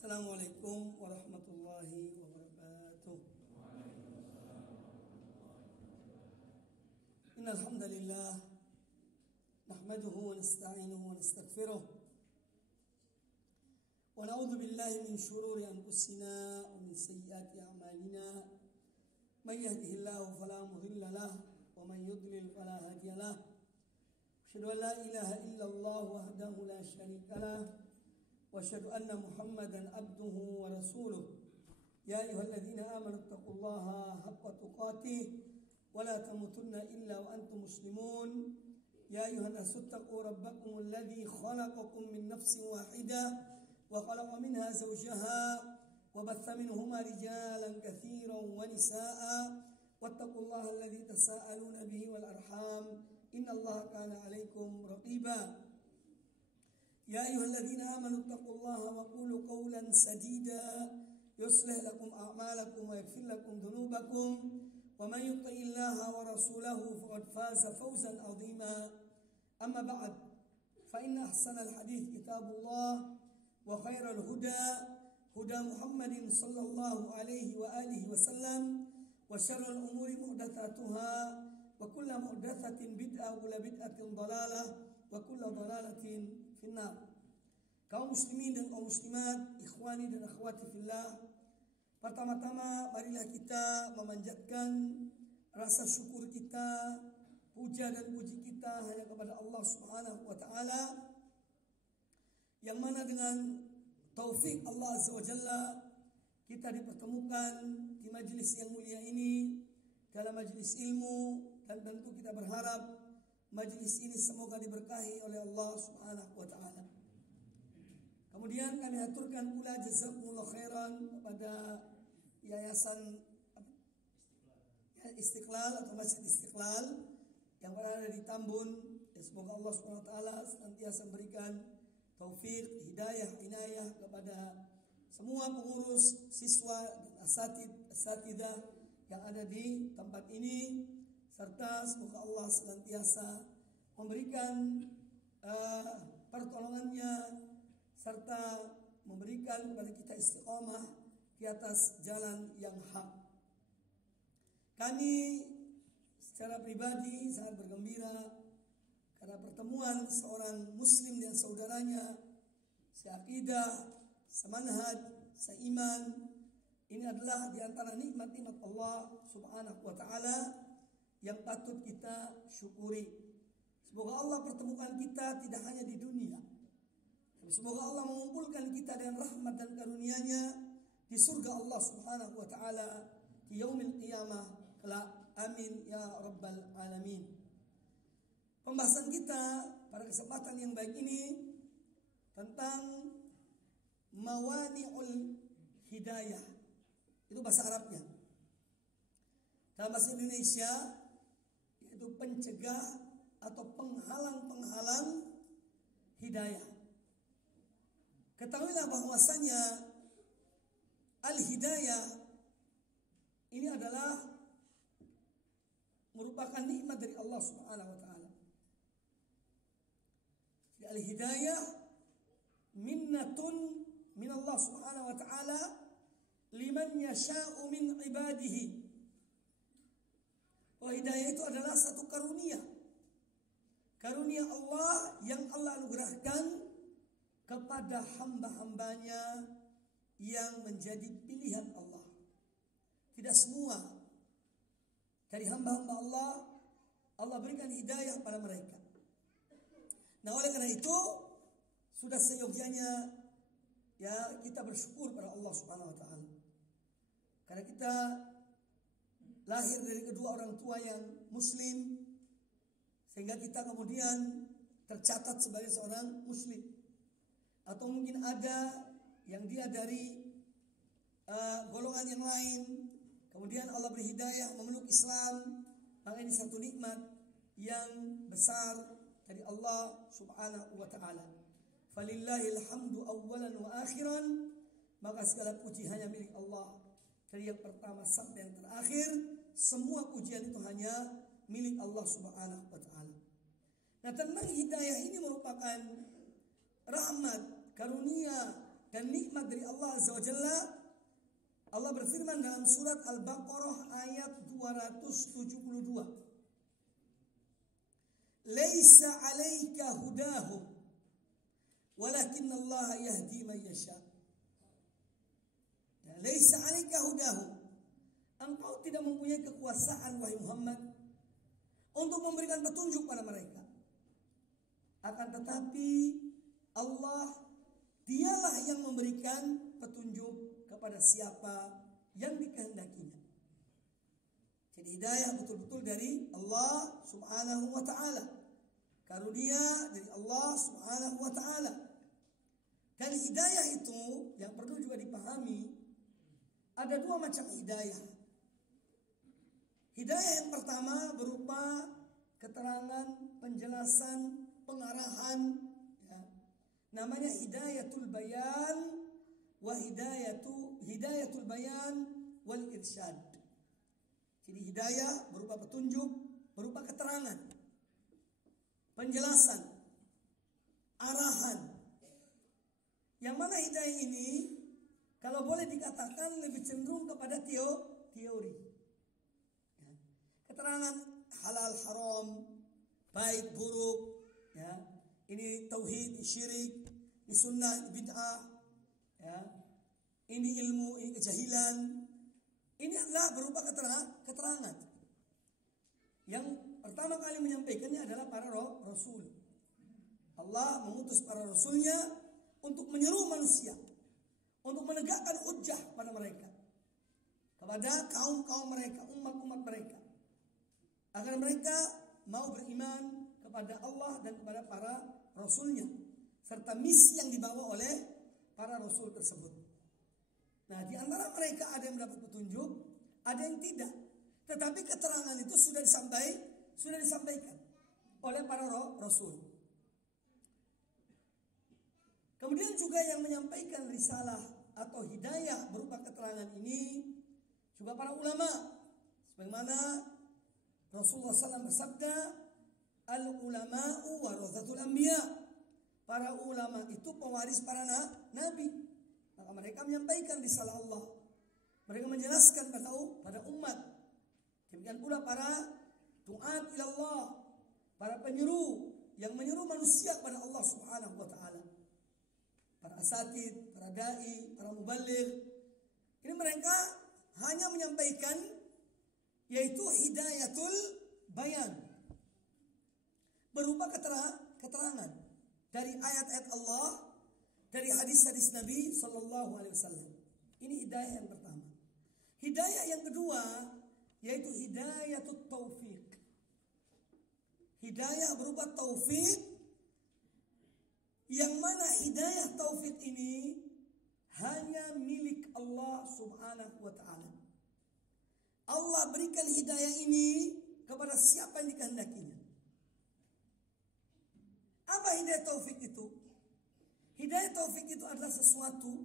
Assalamualaikum warahmatullahi wabarakatuh. Innal hamdalillah nahmaduhu wa nasta'inuhu wa nastaghfiruh wa na'udzu billahi min shururi anfusina wa min sayyiati a'malina. May yahdihillahu fala mudilla lahu wa man yudlil fala hadiya lahu. Asyhadu an la ilaha illallah wahdahu la syarika lahu وأشهد أن محمدا عبده ورسوله يا أيها الذين آمنوا اتقوا الله حق تقاته ولا تموتن إلا وأنتم مسلمون يا أيها الناس اتقوا ربكم الذي خلقكم من نفس واحدة وخلق منها زوجها وبث منهما رجالا كثيرا ونساء واتقوا الله الذي تساءلون به والأرحام إن الله كان عليكم رقيبا يا أيها الذين آمنوا اتقوا الله وقولوا قولا سديدا يصلح لكم أعمالكم ويغفر لكم ذنوبكم ومن يطع الله ورسوله فقد فاز فوزا عظيما أما بعد فإن أحسن الحديث كتاب الله وخير الهدى هدى محمد صلى الله عليه وآله وسلم وشر الأمور محدثاتها وكل محدثة بدعة وكل بدعة ضلالة وكل ضلالة finnar. Kaum muslimin dan kaum muslimat, ikhwani dan akhwati fillah, pertama-tama marilah kita memanjatkan rasa syukur kita, puja dan puji kita hanya kepada Allah Subhanahu wa taala, yang mana dengan taufik Allah Azza wa Jalla kita dipertemukan di majelis yang mulia ini, dalam majelis ilmu, dan tentu kita berharap majlis ini semoga diberkahi oleh Allah Subhanahu wa taala. Kemudian kami aturkan pula jazakumullah khairan kepada Yayasan Istiqlal atau Masjid Istiqlal yang berada di Tambun. Semoga Allah Subhanahu wa taala senantiasa memberikan taufik, hidayah, inayah kepada semua pengurus, siswa dan asatidzah yang ada di tempat ini, serta semoga Allah senantiasa memberikan pertolongannya serta memberikan kepada kita istiqamah di atas jalan yang hak. Kami secara pribadi sangat bergembira karena pertemuan seorang muslim dan saudaranya seakidah, semanhaj, seiman. Ini adalah di antara nikmat-nikmat Allah Subhanahu wa taala yang patut kita syukuri. Semoga Allah pertemukan kita tidak hanya di dunia, tapi semoga Allah mengumpulkan kita dengan rahmat dan karunia-Nya di surga Allah Subhanahu wa taala di yaumil qiyamah kelak. Amin ya rabbal alamin. Pembahasan kita pada kesempatan yang baik ini tentang mawani'ul hidayah. Itu bahasa Arabnya. Dalam bahasa Indonesia yaitu pencegah atau penghalang-penghalang hidayah. Ketahuilah bahwasanya al-hidayah ini adalah merupakan nikmat dari Allah Subhanahu wa taala. Al-hidayah minnatun min Allah Subhanahu wa taala liman yasha'u min ibadihi. Hidayah itu adalah satu karunia. Karunia Allah yang Allah anugerahkan kepada hamba-hambanya yang menjadi pilihan Allah. Tidak semua dari hamba-hamba Allah berikan hidayah pada mereka. Nah, oleh karena itu sudah seyogyanya ya kita bersyukur pada Allah Subhanahu wa taala. Karena kita lahir dari kedua orang tua yang muslim, sehingga kita kemudian tercatat sebagai seorang muslim. Atau mungkin ada yang dia dari golongan yang lain, kemudian Allah beri hidayah memeluk Islam. Maka ini satu nikmat yang besar dari Allah Subhanahu wa taala. Falillahil hamdu awwalan wa akhiran. Maka segala puji hanya milik Allah, dari yang pertama sampai yang terakhir. Semua pujian itu hanya milik Allah Subhanahu wa taala. Nah, tentang hidayah ini merupakan rahmat, karunia dan nikmat dari Allah Azza wa Jalla. Allah berfirman dalam surat Al-Baqarah ayat 272. Laisa 'alaika hudahum walakinna Allah yahdi man yasha. Ya, laisa 'alaika hudahum. Engkau tidak mempunyai kekuasaan wahai Muhammad untuk memberikan petunjuk pada mereka. Akan tetapi Allah dialah yang memberikan petunjuk kepada siapa yang dikehendakinya. Jadi hidayah betul-betul dari Allah Subhanahu wa ta'ala. Karunia dari Allah Subhanahu wa ta'ala. Dan hidayah itu yang perlu juga dipahami, ada dua macam hidayah. Hidayah yang pertama berupa keterangan, penjelasan, pengarahan, ya. Namanya hidayatul bayan wa hidayatul bayan wal irsyad. Jadi hidayah berupa petunjuk, berupa keterangan, penjelasan, arahan. Yang mana hidayah ini kalau boleh dikatakan lebih cenderung kepada teori. Ya. Keterangan halal haram, baik buruk, ya. Ini tauhid, ini syirik, ini sunnah, ini bid'ah, ya. Ini ilmu, ini kejahilan. Ini adalah berupa keterangan. Yang pertama kali menyampaikannya adalah para rasul. Allah mengutus para rasulnya untuk menyeru manusia, untuk menegakkan hujjah pada mereka, kepada kaum-kaum mereka, umat-umat mereka, agar mereka mau beriman kepada Allah dan kepada para rasulnya, serta misi yang dibawa oleh para rasul tersebut. Nah, di antara mereka ada yang mendapat petunjuk, ada yang tidak. Tetapi keterangan itu sudah disampaikan oleh para rasul. Kemudian juga yang menyampaikan risalah atau hidayah berupa keterangan ini juga para ulama. Sebagaimana Rasulullah SAW bersabda, al-ulama'u warathatul anbiya. Para ulama itu pewaris para nabi. Maka mereka menyampaikan risalah Allah. Mereka menjelaskan pada umat. Demikian pula para du'at ila Allah, para penyeru yang menyeru manusia kepada Allah Subhanahu wa ta'ala. Para asatid, para dai, para mubaligh. Ini mereka hanya menyampaikan yaitu hidayatul bayan. Berupa keterangan dari ayat-ayat Allah, dari hadis-hadis Nabi sallallahu alaihi wasallam. Ini hidayah yang pertama. Hidayah yang kedua yaitu hidayatut taufiq. Hidayah berupa taufik, yang mana hidayah taufik ini hanya milik Allah Subhanahu wa ta'ala. Allah berikan hidayah ini kepada siapa yang dikehendakinya. Apa hidayah taufik itu? Hidayah taufik itu adalah sesuatu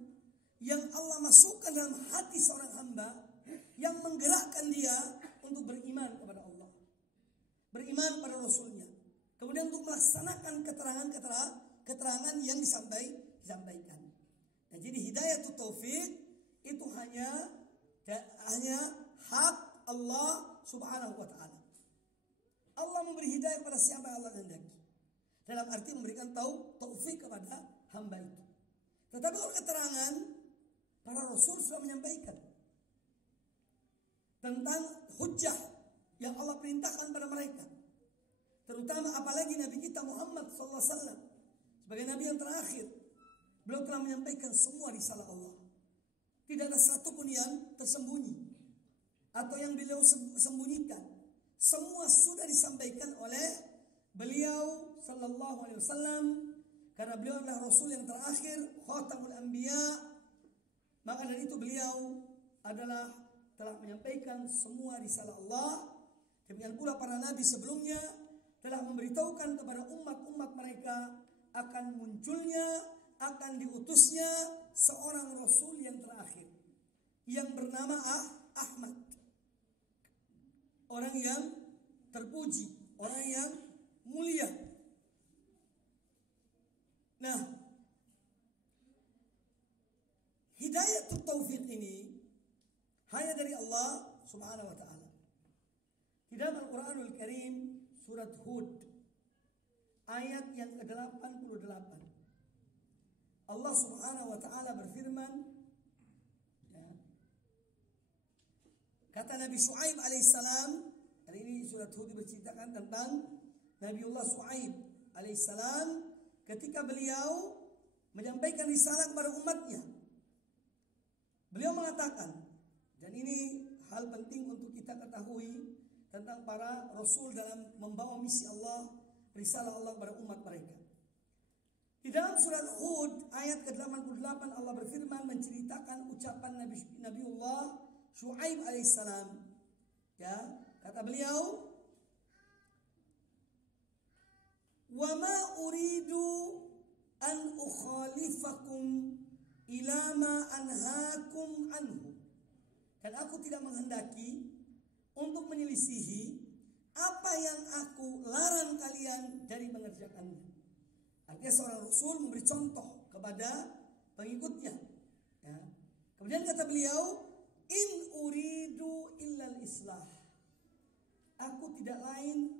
yang Allah masukkan dalam hati seorang hamba, yang menggerakkan dia untuk beriman kepada Allah, beriman pada Rasulnya, kemudian untuk melaksanakan keterangan yang disampaikan. Nah, jadi hidayah taufik itu hanya hak Allah Subhanahu wa ta'ala. Allah memberi hidayah kepada siapa yang Allah kehendaki, dalam arti memberikan taufik kepada hamba itu. Tetapi kalau keterangan, para rasul sudah menyampaikan tentang hujjah yang Allah perintahkan pada mereka. Terutama apalagi Nabi kita Muhammad SAW sebagai Nabi yang terakhir. Beliau telah menyampaikan semua risalah Allah. Tidak ada satupun yang tersembunyi atau yang beliau sembunyikan. Semua sudah disampaikan oleh beliau sallallahu alaihi wasallam, karena beliau adalah Rasul yang terakhir, khatamul anbiya. Maka dari itu beliau adalah telah menyampaikan semua risalah Allah. Demikian pula para nabi sebelumnya telah memberitahukan kepada umat-umat mereka akan munculnya, akan diutusnya seorang Rasul yang terakhir, yang bernama Ahmad. Orang yang terpuji, orang yang mulia. Nah, Hidayatul taufik ini hanya dari Allah Subhanahu wa taala. Di dalam Al-Qur'anul Karim surat Hud ayat yang ke-88 Allah Subhanahu wa taala berfirman, ya, kata Nabi Shu'aib alaihissalam, hari ini surat Hud berceritakan tentang Nabiullah Shu'aib alaihissalam ketika beliau menyampaikan risalah kepada umatnya. Beliau mengatakan, dan ini hal penting untuk kita ketahui tentang para rasul dalam membawa misi Allah, risalah Allah kepada umat mereka. Di dalam surat Hud ayat ke-88 Allah berfirman menceritakan ucapan Nabiullah Shu'aib alaihissalam. Ya, kata beliau, "Wa ma uridu an ukhalifakum ila ma anhaakum anhu." Dan aku tidak menghendaki untuk menyelisihi apa yang aku larang kalian dari mengerjakannya. Artinya seorang rasul memberi contoh kepada pengikutnya. Ya. Kemudian kata beliau, "In uridu illal islah." Aku tidak lain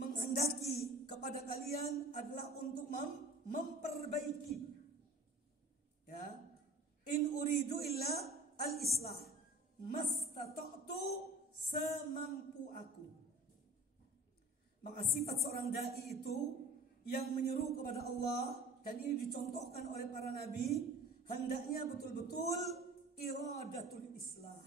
menghendaki kepada kalian adalah untuk memperbaiki. Ya. In uridu illa al-islah. Mastata'tu, semampu aku. Maka sifat seorang dai itu yang menyeru kepada Allah, dan ini dicontohkan oleh para nabi, hendaknya betul-betul iradatul islah.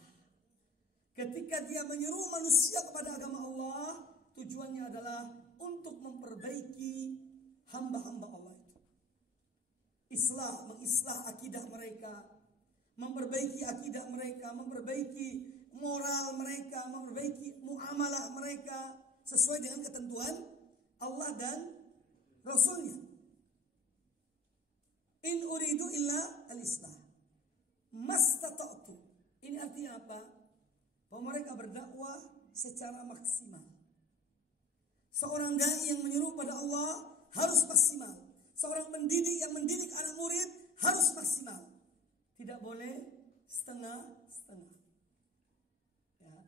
Ketika dia menyeru manusia kepada agama Allah, tujuannya adalah untuk memperbaiki hamba-hamba Allah itu. Islah, mengislah akidah mereka, memperbaiki akidah mereka, memperbaiki moral mereka, memperbaiki muamalah mereka sesuai dengan ketentuan Allah dan Rasulnya. In uridu illa al-islah mastata'tu. Ini artinya apa? Bahwa mereka berdakwah secara maksimal. Seorang dai yang menyeru pada Allah harus maksimal. Seorang pendidik yang mendidik anak murid harus maksimal. Tidak boleh setengah-setengah. Ya.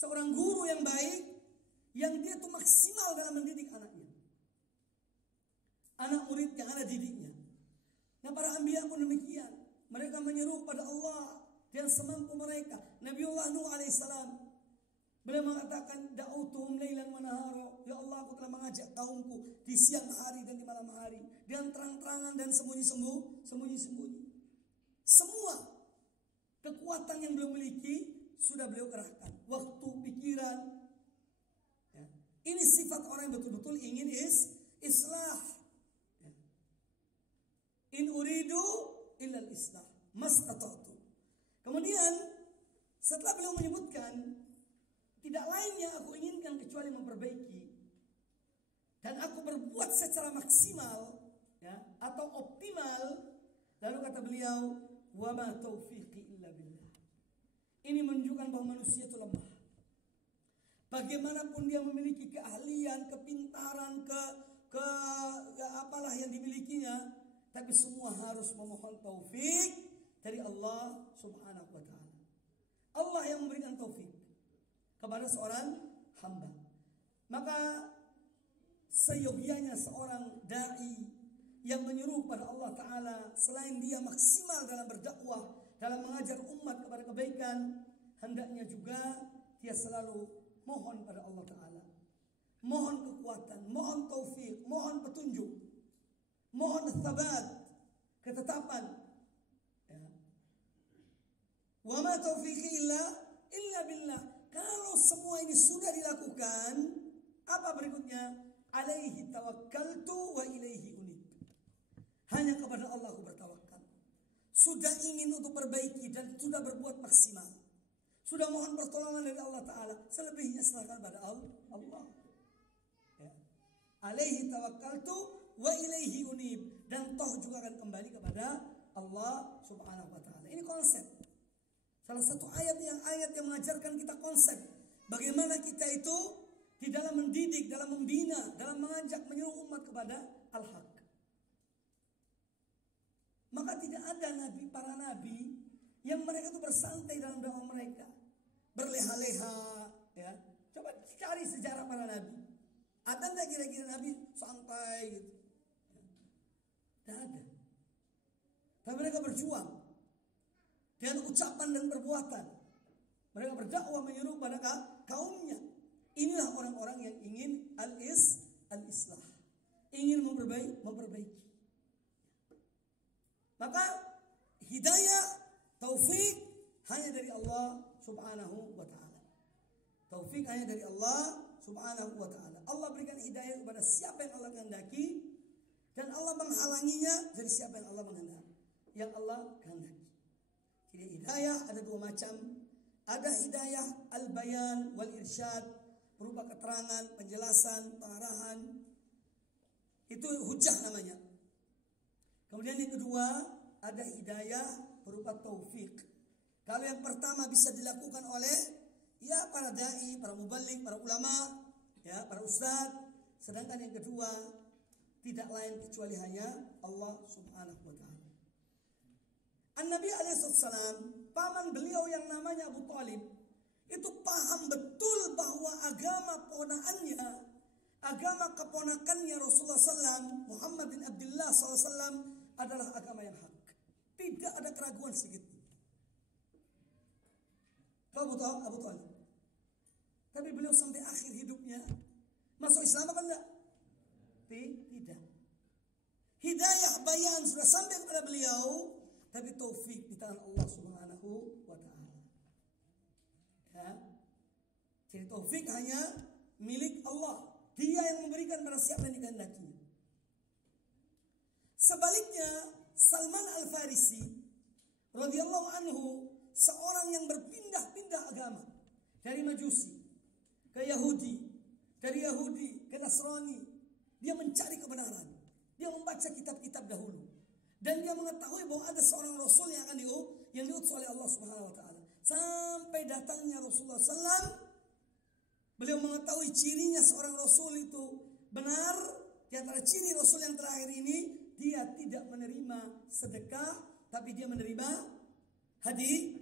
Seorang guru yang baik, yang dia itu maksimal dalam mendidik anaknya, anak murid yang ada didiknya. Nah, para anbiya pun demikian. Mereka menyeru pada Allah dan semampu mereka. Nabiullah Nuh alaihissalam, beliau mengatakan, "Da'utuhum lailan wa nahara." Ya Allah, aku telah mengajak kaumku di siang hari dan di malam hari, dan terang-terangan dan sembunyi-sembunyi. Semua kekuatan yang beliau miliki sudah beliau kerahkan. Waktu, pikiran. Ya. Ini sifat orang yang betul-betul ingin islah. Ya. In uridu illal islah mastata'tu. Kemudian setelah beliau menyebutkan tidak lain yang aku inginkan kecuali memperbaiki, dan aku berbuat secara maksimal, ya, atau optimal, lalu kata beliau, "Wa ma taufiqi illa billah." Ini menunjukkan bahwa manusia itu lemah. Bagaimanapun dia memiliki keahlian, kepintaran, apalah yang dimilikinya, tapi semua harus memohon taufik dari Allah Subhanahu wa taala. Allah yang memberikan taufik kepada seorang hamba. Maka seyogianya seorang dai yang menyeru kepada Allah Ta'ala, selain dia maksimal dalam berdakwah, dalam mengajar umat kepada kebaikan, hendaknya juga dia selalu mohon pada Allah Ta'ala. Mohon kekuatan, mohon taufik, mohon petunjuk, mohon thabat, ketetapan. Ya. Wa ma taufiqi illa billah. Kalau semua ini sudah dilakukan, apa berikutnya? Alaihi tawakkaltu wa ilaihi unib. Hanya kepada Allah aku bertawakal. Sudah ingin untuk perbaiki dan sudah berbuat maksimal. Sudah mohon pertolongan dari Allah Ta'ala. Selebihnya serahkan pada Allah. Ya. Alaihi tawakkaltu wa ilaihi unib. Dan toh juga akan kembali kepada Allah Subhanahu wa Ta'ala. Ini konsep. Salah satu ayat yang mengajarkan kita konsep. Bagaimana kita itu di dalam mendidik, dalam membina, dalam mengajak, menyuruh umat kepada al-haq. Maka tidak ada para nabi yang mereka itu bersantai dalam dakwah mereka, berleha-leha, ya. Coba cari sejarah para nabi. Ada nggak kira-kira nabi santai gitu? Tidak ada. Tapi mereka berjuang dengan ucapan dan perbuatan. Mereka berdakwah menyuruh pada kaumnya. Inilah orang-orang yang ingin al-islah, ingin memperbaiki. Maka hidayah, taufik hanya dari Allah Subhanahu wa ta'ala. Taufik hanya dari Allah Subhanahu wa ta'ala. Allah berikan hidayah kepada siapa yang Allah kehendaki, dan Allah menghalanginya dari siapa yang Allah menghendaki. Yang Allah kehendaki. Jadi hidayah ada dua macam. Ada hidayah al-bayan wal irsyad, berupa keterangan, penjelasan, pengarahan. Itu hujjah namanya. Kemudian yang kedua, ada hidayah berupa taufik. Kalau yang pertama bisa dilakukan oleh para dai, para muballigh, para ulama, para ustadz. Sedangkan yang kedua tidak lain kecuali hanya Allah Subhanahu wa ta'ala. An-Nabi alaihissalam, paman beliau yang namanya Abu Thalib, itu paham betul bahwa agama keponakannya Rasulullah SAW, Muhammad bin Abdullah SAW, adalah agama yang hak. Tidak ada keraguan sedikit. Tahu Abu Thalib? Tapi beliau sampai akhir hidupnya masuk Islam apa enggak? Tidak. Hidayah bayan sudah sampai kepada beliau, tapi taufik di tangan Allah Subhanahu wa ta'ala. Ya. Jadi taufik hanya milik Allah. Dia yang memberikan pada siapa yang dikehendakinya. Sebaliknya, Salman Al-Farisi radhiyallahu anhu, seorang yang berpindah-pindah agama dari Majusi ke Yahudi, dari Yahudi ke Nasrani. Dia mencari kebenaran. Dia membaca kitab-kitab dahulu. Dan dia mengetahui bahwa ada seorang Rasul yang akan diutus oleh Allah Subhanahu wa ta'ala. Sampai datangnya Rasulullah SAW, beliau mengetahui cirinya seorang Rasul itu benar. Di antara ciri Rasul yang terakhir ini, dia tidak menerima sedekah, tapi dia menerima hadiah.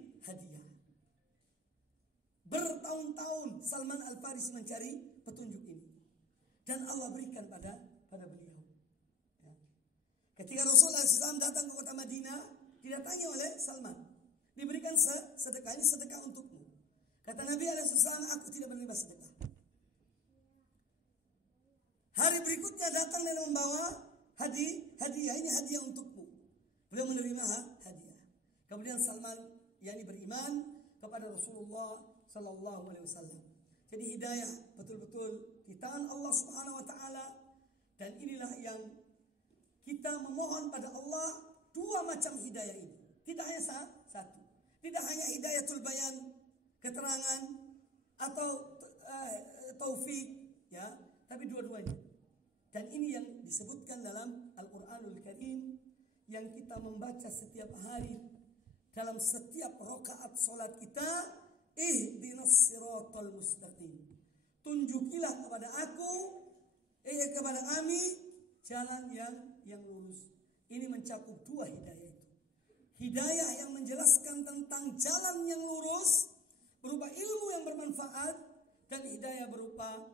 Bertahun-tahun Salman Al-Farisi mencari petunjuk ini, dan Allah berikan pada beliau. Ketika Rasulullah SAW datang ke kota Madinah, didatangi oleh Salman. Diberikan sedekah, ini sedekah untukmu. Kata Nabi SAW, aku tidak menerima sedekah. Hari berikutnya datang dan membawa hadiah, ini hadiah untukmu. Beliau menerima hadiah. Kemudian Salman yakni beriman kepada Rasulullah SAW. Jadi hidayah betul-betul di tangan Allah Subhanahu wa ta'ala. Dan inilah yang kita memohon pada Allah, dua macam hidayah ini. Tidak hanya satu. Tidak hanya hidayatul bayan, keterangan, atau taufik, tapi dua-duanya. Dan ini yang disebutkan dalam Al-Quranul Karim, yang kita membaca setiap hari dalam setiap rakaat salat kita. Ihdinas siratal mustaqim. Tunjukilah kepada kepada kami jalan yang lurus. Ini mencakup dua hidayah itu. Hidayah yang menjelaskan tentang jalan yang lurus berupa ilmu yang bermanfaat, dan hidayah berupa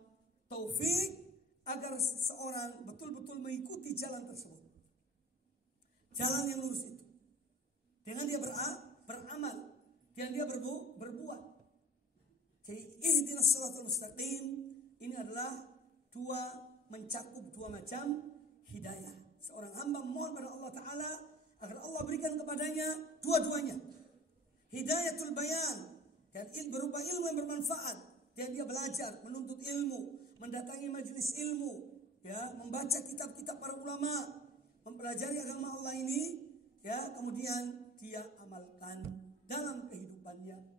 taufik agar seorang betul-betul mengikuti jalan tersebut. Jalan yang lurus itu. Dengan dia beramal, dengan dia berbuat. Jadi ihdinas siratal mustaqim ini adalah mencakup dua macam hidayah. Seorang hamba mohon pada Allah Ta'ala agar Allah berikan kepadanya dua-duanya. Hidayatul bayan, dan berupa ilmu yang bermanfaat, dan dia belajar, menuntut ilmu, mendatangi majelis ilmu, membaca kitab-kitab para ulama, mempelajari agama Allah ini, kemudian dia amalkan dalam kehidupannya.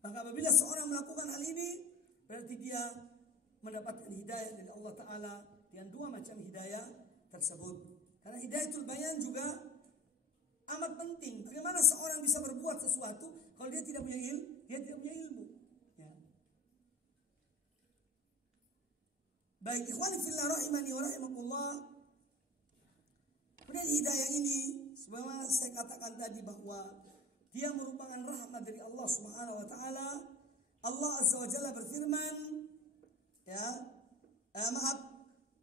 Maka apabila seorang melakukan hal ini, berarti dia mendapatkan hidayah dari Allah Ta'ala dengan dua macam hidayah tersebut. Karena hidayatul bayan juga amat penting. Bagaimana seorang bisa berbuat sesuatu kalau dia tidak punya ilmu? Baik, ikhwani fillah rahimani wa rahimakumullah. Kemudian hidayah ini Sebagaimana saya katakan tadi bahwa dia merupakan rahmat dari Allah Subhanahu wa taala. Allah Azza wa Jalla berfirman,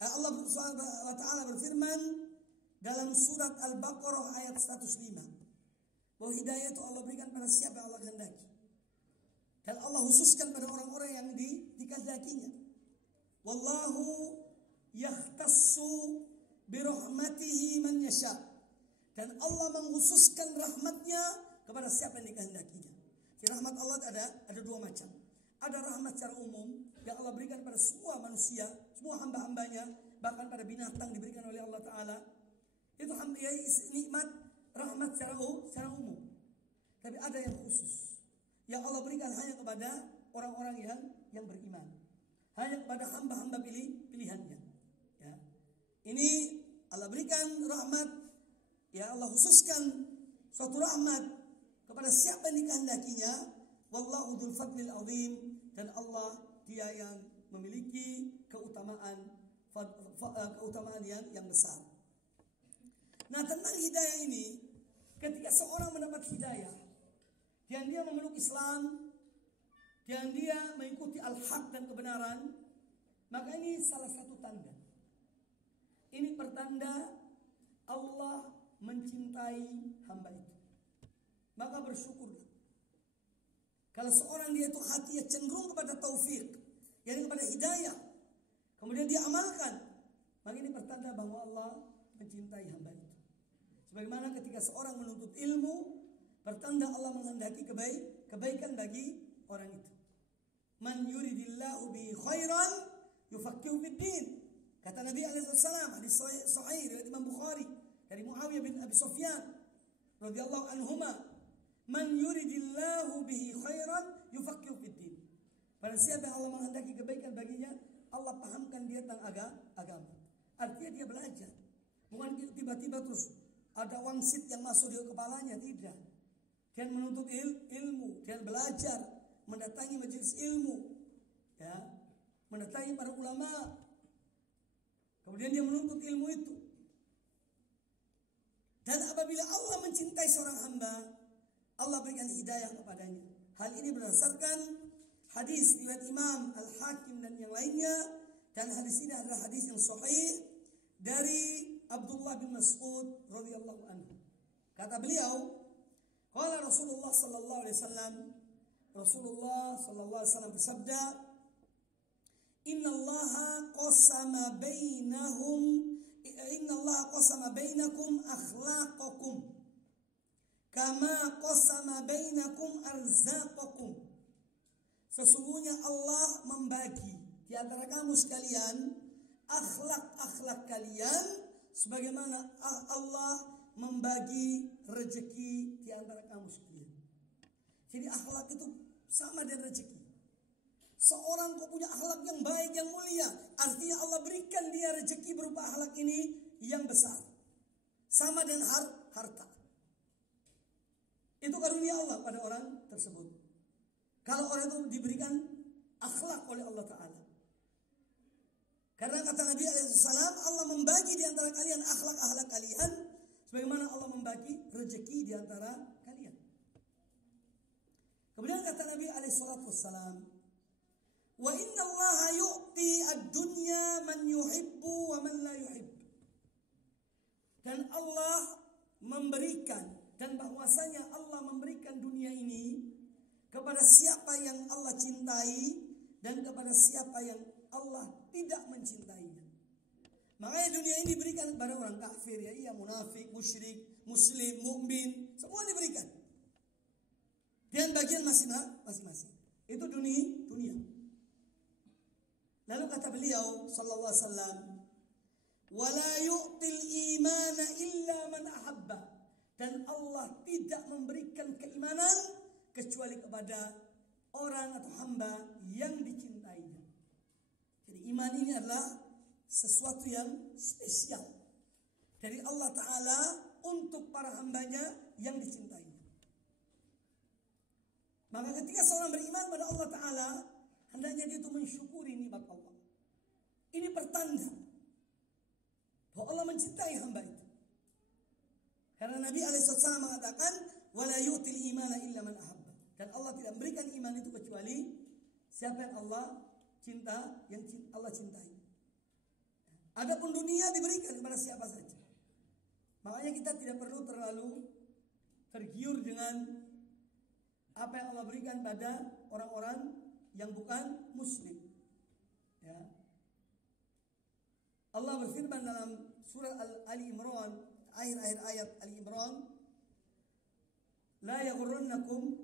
Allah Subhanahu wa taala berfirman dalam surat Al-Baqarah ayat 105 bahwa hidayah itu Allah berikan pada siapa yang Allah kehendaki. Dan Allah khususkan pada orang-orang yang dikehendakinya. Wallahu yahtassu birahmatihi man yasha. Dan Allah mengkhususkan rahmatnya kepada siapa yang dikehendakinya. Di rahmat Allah ada dua macam. Ada rahmat secara umum yang Allah berikan pada semua manusia, semua hamba-hambanya, bahkan pada binatang diberikan oleh Allah Ta'ala. Itu nikmat rahmat secara umum. Tapi ada yang khusus yang Allah berikan hanya kepada orang-orang yang beriman, hanya kepada hamba-hamba pilihannya. Ya. Ini Allah berikan rahmat, ya Allah khususkan suatu rahmat kepada siapa yang dikehendakinya. Wallahu dzul fadlil azim, dan Allah dia yang memiliki keutamaan yang besar. Nah, tentang hidayah ini, ketika seorang mendapat hidayah dan dia memeluk Islam dan dia mengikuti al-haq dan kebenaran, maka ini salah satu tanda. Ini pertanda Allah mencintai hamba itu. Maka bersyukurlah. Kalau seorang dia itu hatinya cenderung kepada taufik, yakni kepada hidayah, kemudian dia amalkan, maka ini pertanda bahwa Allah mencintai hamba itu. Sebagaimana ketika seorang menuntut ilmu, pertanda Allah menghendaki kebaikan bagi orang itu. Man yuridillahu bi khairan yufaqihu fid din. Kata Nabi alaihissalam, hadis sahih riwayat Imam Bukhari dari Muawiyah bin Abi Sufyan radhiyallahu anhuma, man yuridillahu bihi khairan yufaqihu fid din. Pada siapa yang Allah menghendaki kebaikan baginya, Allah pahamkan dia tentang agama. Artinya dia belajar. Bukan tiba-tiba terus ada wangsit yang masuk di kepalanya, tidak. Dia menuntut ilmu, dia belajar, mendatangi majelis ilmu, ya, mendatangi para ulama. Kemudian dia menuntut ilmu itu. Dan apabila Allah mencintai seorang hamba, Allah berikan hidayah kepadanya. Hal ini berdasarkan hadis riwayat Imam Al-Hakim dan yang lainnya. Dan hadis ini adalah hadis yang sahih dari Abdullah bin Mas'ud radhiyallahu anhu. Kata beliau, qala Rasulullah sallallahu alaihi wasallam, Rasulullah sallallahu alaihi wasallam bersabda, Innallaha qasama bainakum akhlaqakum kama qasama bainakum arzaqakum. Sesungguhnya Allah membagi di antara kamu sekalian akhlak-akhlak kalian sebagaimana Allah membagi rezeki di antara kamu sekalian. Jadi akhlak itu sama dengan rezeki. Seorang kau punya akhlak yang baik, yang mulia, artinya Allah berikan dia rezeki berupa akhlak ini yang besar. Sama dengan harta. Itu karunia Allah pada orang tersebut. Kalau orang itu diberikan akhlak oleh Allah Ta'ala. Karena kata Nabi SAW, Allah membagi di antara kalian akhlak-akhlak kalian sebagaimana Allah membagi rezeki di antara kalian. Kemudian kata Nabi SAW, wa inna Allah yu'ti ad-dunya man yuhibbu wa man la yuhibbu. Dan Allah memberikan, dan bahwasanya Allah memberikan dunia ini kepada siapa yang Allah cintai dan kepada siapa yang Allah tidak mencintainya. Makanya dunia ini diberikan kepada orang kafir, ya, iya, munafik, musyrik, muslim, mukmin, semua diberikan. Dan bagian masing-masing. Itu dunia. Lalu kata beliau sallallahu alaihi wasallam, "Wala yu'til imana illa man ahabba." Dan Allah tidak memberikan keimanan kecuali kepada orang atau hamba yang dicintainya. Jadi iman ini adalah sesuatu yang spesial dari Allah Ta'ala untuk para hambanya yang dicintainya. Maka ketika seorang beriman pada Allah Ta'ala, hendaknya dia itu mensyukuri nikmat Allah. Ini pertanda bahwa Allah mencintai hamba itu. Karena Karena Nabi SAW mengatakan, wala yu'til imana illa man ahabba. Dan Allah tidak memberikan iman itu kecuali siapa yang Allah cinta, yang Allah cintai. Adapun dunia diberikan kepada siapa saja. Makanya kita tidak perlu terlalu tergiur dengan apa yang Allah berikan pada orang-orang yang bukan muslim. Ya. Allah berfirman dalam surah Ali Imran, akhir-akhir ayat Ali Imran, la yaghurrannakum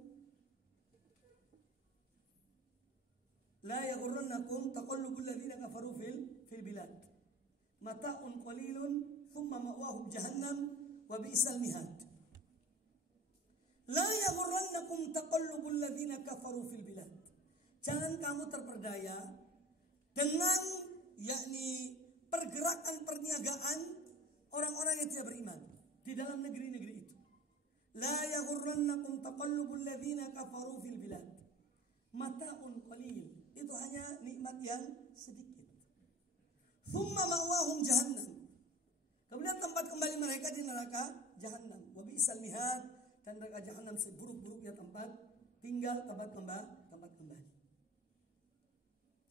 taqallubul ladzina kafaru fil bilad. Mata'un qalilun thumma ma'wahum jahannam wa bi'sal mihad. La yaghurrannakum taqallubul ladzina kafaru fil bilad. Jangan kamu terperdaya dengan yakni pergerakan perniagaan orang-orang yang tidak beriman di dalam negeri-negeri itu. La yaghurrannakum taqallubul ladzina kafaru fil bilad. Mata'un qalil. Itu hanya nikmat yang sedikit. Thumma ma'wahum jahannam. Kemudian tempat kembali mereka di neraka jahannam. Wa bi'sal mihad, dan neraka jahannam seburuk-buruknya tempat tinggal, tempat kembali.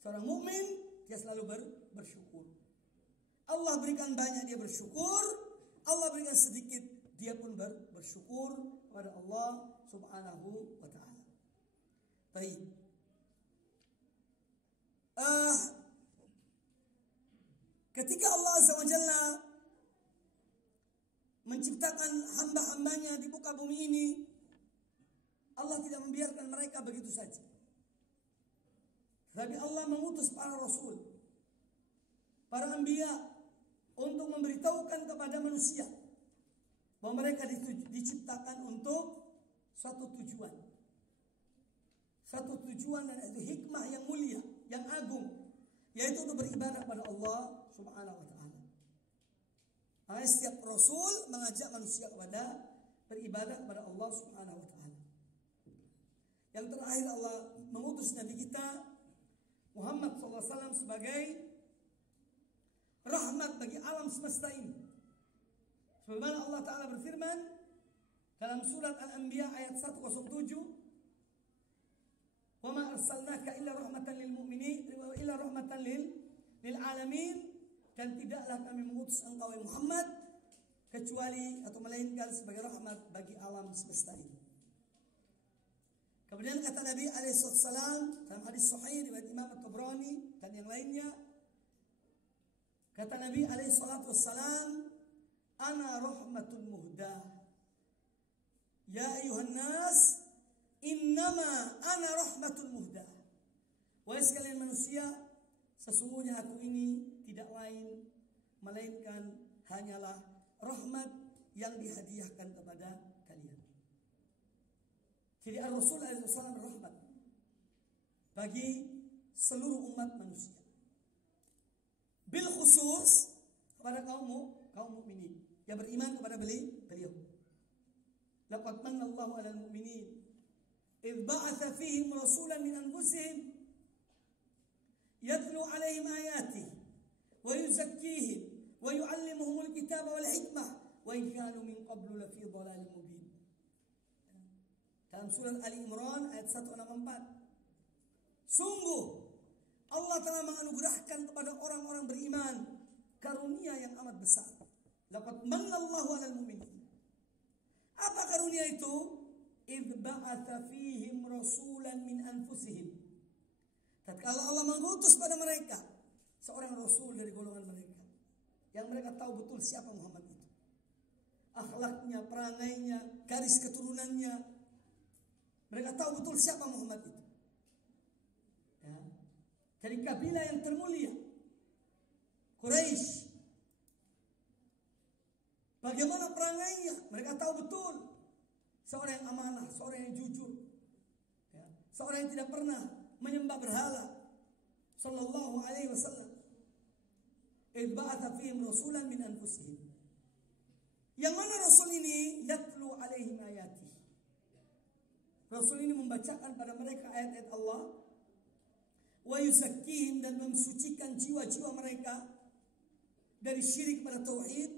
Seorang mukmin dia selalu bersyukur. Allah berikan banyak dia bersyukur, Allah berikan sedikit dia pun bersyukur kepada Allah Subhanahu wa taala. Baik. Ketika Allah Azza wa Jalla menciptakan hamba-hambanya di muka bumi ini, Allah tidak membiarkan mereka begitu saja. Tapi Allah mengutus para rasul, para anbiya, untuk memberitahukan kepada manusia bahwa mereka diciptakan untuk suatu tujuan. Satu tujuan, dan itu hikmah yang mulia, yang agung, yaitu untuk beribadah kepada Allah Subhanahu wa taala. Maka setiap rasul mengajak manusia kepada beribadah kepada Allah Subhanahu wa taala. Yang terakhir Allah mengutus Nabi kita Muhammad SAW sebagai rahmat bagi alam semesta ini. Sebagaimana Allah Ta'ala berfirman dalam surat Al-Anbiya ayat 107, "Wa ma arsalnaka illa rahmatan lil mu'minin wa illa rahmatan lil alamin." Dan tidaklah kami mengutus engkau Muhammad kecuali atau melainkan sebagai rahmat bagi alam semesta ini. Kemudian kata Nabi alaihissalam dalam hadis sahih riwayat Imam At-Tabrani dan yang lainnya, kata Nabi alaihissalam, "Ana rahmatul muhdah. Ya ayuhan nas, innama ana rahmatul muhdah." Wahai sekalian manusia, sesungguhnya aku ini tidak lain melainkan hanyalah rahmat yang dihadiahkan kepada kalian. Jadi Ar-Rasul SAW rahmat bagi seluruh umat manusia. Bil khusus kepada kaum mukminin yang beriman kepada beliau. Laqad manna Allahu 'alal mu'minin idh ba'atha fihim rasulan min anfusihim yatlu 'alaihim ayatihi wa yuzakkihim wa yu'allimuhumul kitaba wal hikmah wa in kanu min qablu lafi dhalalin mubin. Dalam surat Ali Imran ayat 164. Sungguh Allah telah menganugerahkan kepada orang-orang beriman karunia yang amat besar. Laqad manallahu 'alal mu'minin. Apa karunia itu? Idz ba'atsa fihim rasulan min anfusihim. Tatkala Allah mengutus pada mereka seorang rasul dari golongan mereka, yang mereka tahu betul siapa Muhammad itu. Akhlaknya, perangainya, garis keturunannya, mereka tahu betul siapa Muhammad itu. Ya. Dari kabilah yang termulia, Quraisy. Bagaimana perangainya? Mereka tahu betul. Seorang yang amanah, seorang yang jujur. Ya. Seorang yang tidak pernah menyembah berhala. Sallallahu alaihi wasallam. Idz ba'atha fihim rasulan min anfusihim. Yang mana rasul ini? Yatlu alaihim ayati. Rasul ini membacakan pada mereka ayat-ayat Allah. Wa yuzakkihim, dan mensucikan jiwa-jiwa mereka dari syirik kepada tauhid,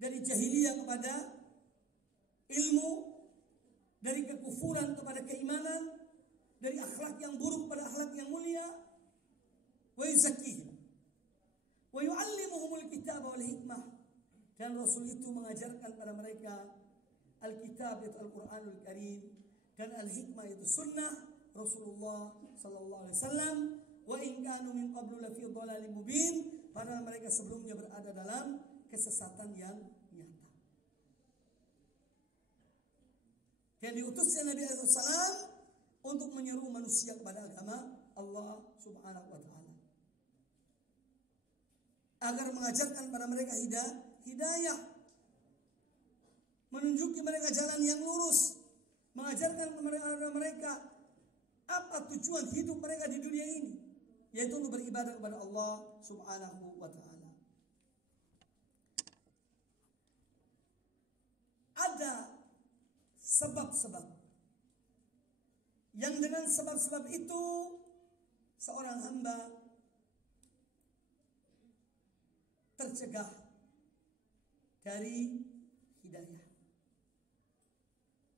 dari jahiliyah kepada ilmu, dari kekufuran kepada keimanan, dari akhlak yang buruk pada akhlak yang mulia. Wa yuzakkihim wa yu'allimuhumul kitab wal hikmah. Dan Rasul itu mengajarkan pada mereka Alkitab yaitu Al-Quranul Karim, dan Al-Hikmah yaitu Sunnah Rasulullah Sallallahu Alaihi Wasallam. Wa in kanu min qablu lafi dhalalin mubin. Padahal mereka sebelumnya berada dalam kesesatan yang nyata. Dan diutusnya Nabi SAW untuk menyeru manusia kepada agama Allah Subhanahu Wa Taala, agar mengajarkan pada mereka hidayah, menunjuki mereka jalan yang lurus, mengajarkan kepada mereka apa tujuan hidup mereka di dunia ini, yaitu untuk beribadah kepada Allah Subhanahu wa Ta'ala. Ada sebab-sebab yang dengan sebab-sebab itu seorang hamba tercegah dari hidayah.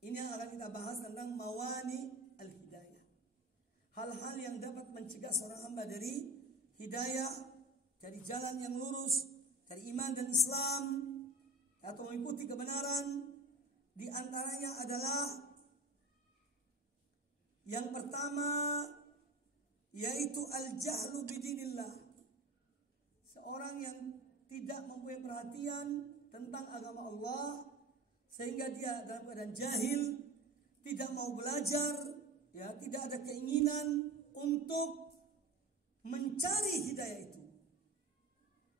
Ini yang akan kita bahas tentang mawani al-hidayah. Hal-hal yang dapat mencegah seorang hamba dari hidayah, dari jalan yang lurus, dari iman dan Islam, atau mengikuti kebenaran. Di antaranya adalah yang pertama, yaitu al-jahlu bidinillah. Seorang yang tidak mempunyai perhatian tentang agama Allah, sehingga dia dalam keadaan jahil, tidak mau belajar, ya, tidak ada keinginan untuk mencari hidayah itu,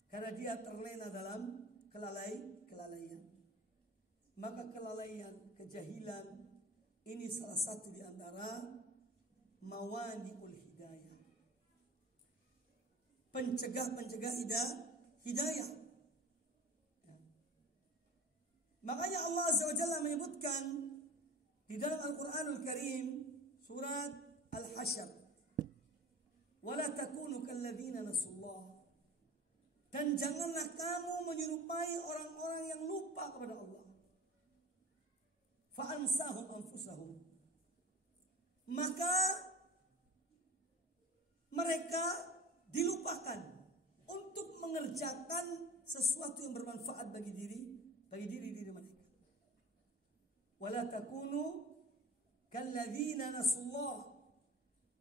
karena dia terlena dalam kelalaian. Maka kelalaian, kejahilan ini salah satu di antara mawani'ul hidayah, pencegah hidayah. Makanya Allah Azza wa Jalla menyebutkan di dalam Al-Quranul Karim surat Al-Hasyr, wala takunu kalladzina nasullah, dan janganlah kamu menyerupai orang-orang yang lupa kepada Allah. Fa'ansahum anfusahum, maka mereka dilupakan untuk mengerjakan sesuatu yang bermanfaat bagi diri mereka. Wala takunu kalladzina nasullah,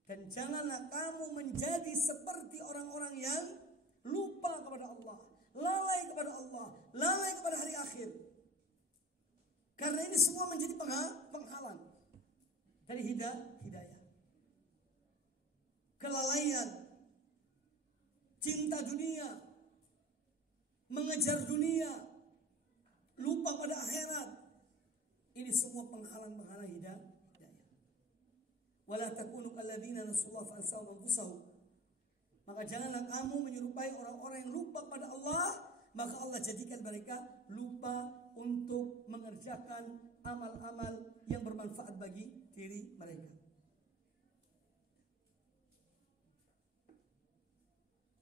dan janganlah kamu menjadi seperti orang-orang yang lupa kepada Allah, lalai kepada Allah, lalai kepada hari akhir. Karena ini semua menjadi penghalang dari hidayah. Kelalaian, cinta dunia, mengejar dunia, lupa pada akhirat, ini semua penghalang hidayah. Wala takunu kalladzina nasullah fa'ansahum anfusahum, maka janganlah kamu menyerupai orang-orang yang lupa pada Allah, maka Allah jadikan mereka lupa untuk mengerjakan amal-amal yang bermanfaat bagi diri mereka.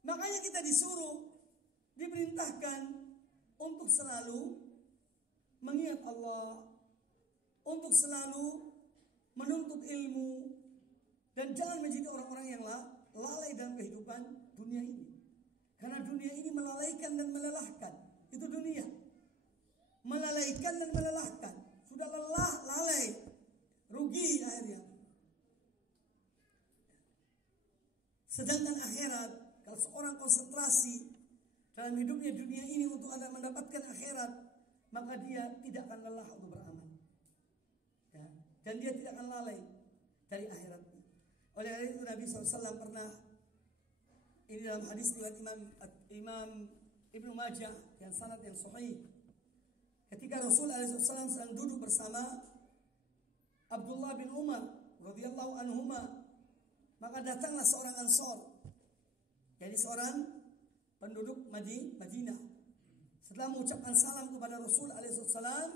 Makanya kita diperintahkan untuk selalu mengingat Allah, untuk selalu menuntut ilmu, dan jangan menjadi orang-orang yang lalai dalam kehidupan dunia ini. Karena dunia ini melalaikan dan melelahkan. Itu dunia, melalaikan dan melelahkan. Sudah lelah, lalai, rugi akhirnya. Sedangkan akhirat, kalau seorang konsentrasi dalam hidupnya dunia ini untuk mendapatkan akhirat, maka dia tidak akan lelah untuk beramal, ya, dan dia tidak akan lalai dari akhiratnya. Oleh karena itu Nabi SAW pernah, ini dalam hadis riwayat Imam Ibnu Majah yang sanad yang sahih, ketika Rasulullah SAW sedang duduk bersama Abdullah bin Umar radhiyallahu anhuma, maka datanglah seorang Ansor, jadi seorang penduduk Madinah. Setelah mengucapkan salam kepada Rasul alaihissalam,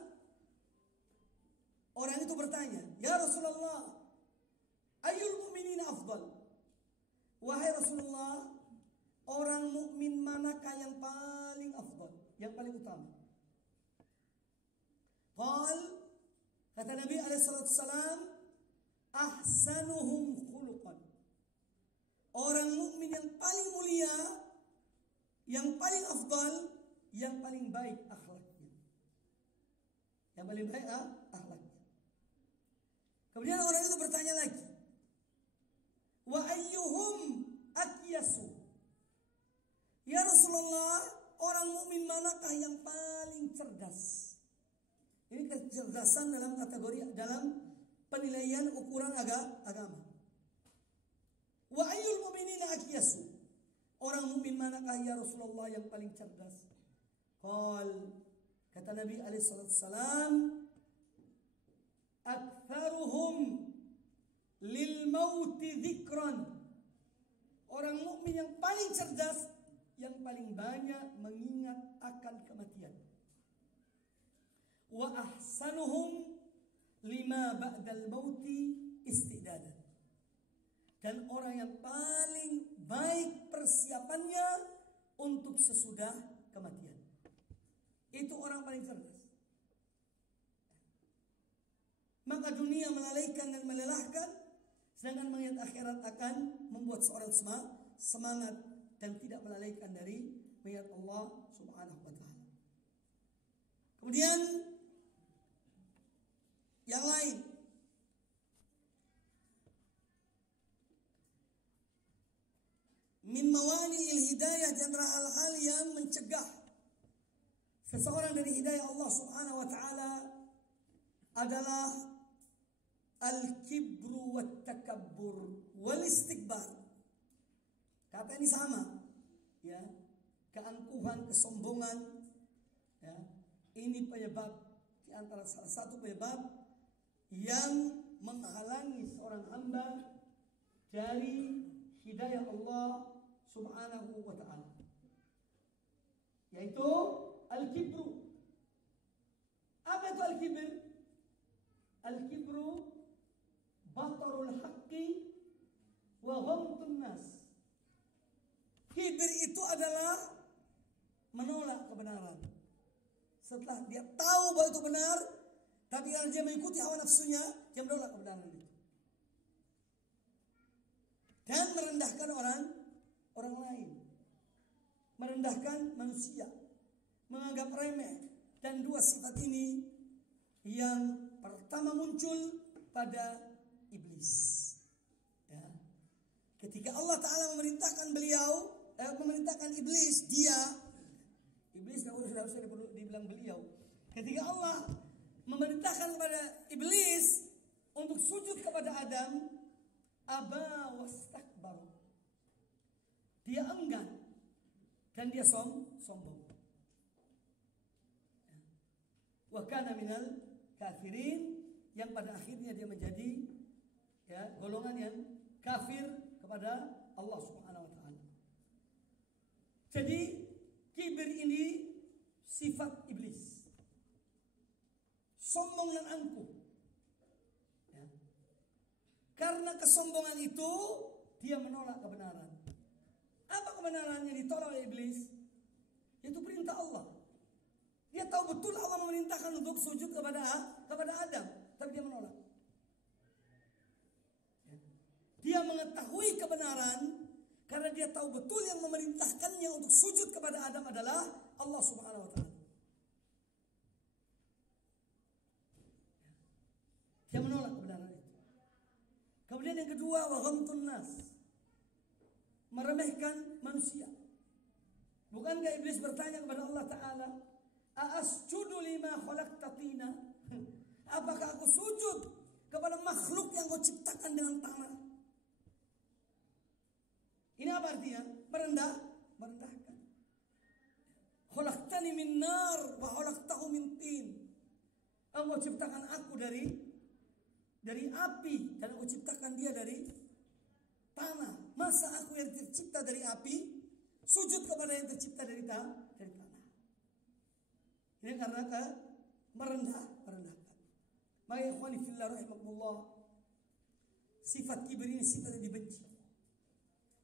orang itu bertanya, "Ya Rasulullah, ayyul mu'minina afdal?" Wahai Rasulullah, orang mukmin manakah yang paling afdal, yang paling utama? Qal Kata Nabi alaihissalam, ahsanuhum khuluqan. Orang mukmin yang paling mulia, yang paling afdal, yang paling baik akhlaknya. Yang paling baik akhlaknya. Kemudian orang itu bertanya lagi, wa ayyuhum akyasu? Ya Rasulullah, orang mukmin manakah yang paling cerdas? Ini kecerdasan dalam kategori, dalam penilaian ukuran agama. Wa ayyul mu'minina akyasu? Orang mukmin manakah ya Rasulullah yang paling cerdas? Kata Nabi alaihissalam, aktsaruhum lil mauti dzikran. Orang mukmin yang paling cerdas, yang paling banyak mengingat akan kematian. Wa ahsanuhum lima ba'dal mauti istidadan. Dan orang yang paling baik persiapannya untuk sesudah kematian. Itu orang paling cerdas. Maka dunia melalaikan dan melelahkan, sedangkan mengingat akhirat akan membuat seorang semangat dan tidak melalaikan dari mengingat Allah Subhanahu wa taala. Kemudian yang lain, min mawani'il hidayah, di antara hal-hal yang mencegah seseorang dari hidayah Allah Subhanahu wa taala adalah al-kibru wat takabbur wal istikbar. Kata ini sama, ya, keangkuhan, kesombongan, ya. Ini penyebab, di antara salah satu penyebab yang menghalangi seorang hamba dari hidayah Allah Subhanahu wa ta'ala, yaitu al-kibru. Apa itu al-kibr? Al-kibru batarul haqqi wa ghamtun nas. Kibir itu adalah menolak kebenaran. Setelah dia tahu bahwa itu benar, tapi karena dia mengikuti hawa nafsunya, dia menolak kebenaran itu. Dan merendahkan orang lain. Merendahkan manusia. Menganggap remeh. Dan dua sifat ini yang pertama muncul pada iblis. Ya. Ketika Allah Ta'ala memerintahkan iblis, iblis tidak usah dibilang beliau. Ketika Allah memerintahkan kepada iblis untuk sujud kepada Adam, aba wastakbar, dia enggan dan dia sombong. Wa kana minal kafirin, yang pada akhirnya dia menjadi, ya, golongan yang kafir kepada Allah Subhanahu wa taala. Jadi kibir ini sifat iblis. Sombong dan angkuh. Ya. Karena kesombongan itu dia menolak kebenaran. Apa kebenaran yang ditolak oleh iblis? Itu perintah Allah. Dia tahu betul Allah memerintahkan untuk sujud kepada Adam, tapi dia menolak. Ya. Dia mengetahui kebenaran karena dia tahu betul yang memerintahkannya untuk sujud kepada Adam adalah Allah Subhanahu wa taala. Dia menolak kebenaran itu. Kemudian yang kedua, wa ghamtun nas, meremehkan manusia. Bukankah iblis bertanya kepada Allah Ta'ala, a'asjudu lima khalaqta tina? Apakah aku sujud kepada makhluk yang kau ciptakan dengan tanah? Ini apa artinya? Merendahkan. Khalaqtani min nar wa khalaqtahu min tin. Engkau ciptakan aku dari api dan aku ciptakan dia dari tanah. Masa aku yang tercipta dari api sujud kepada yang tercipta dari tanah? Ini karena merendahkan. Maka ikhwani fillah rahimakumullah, sifat kibir ini sifat yang dibenci.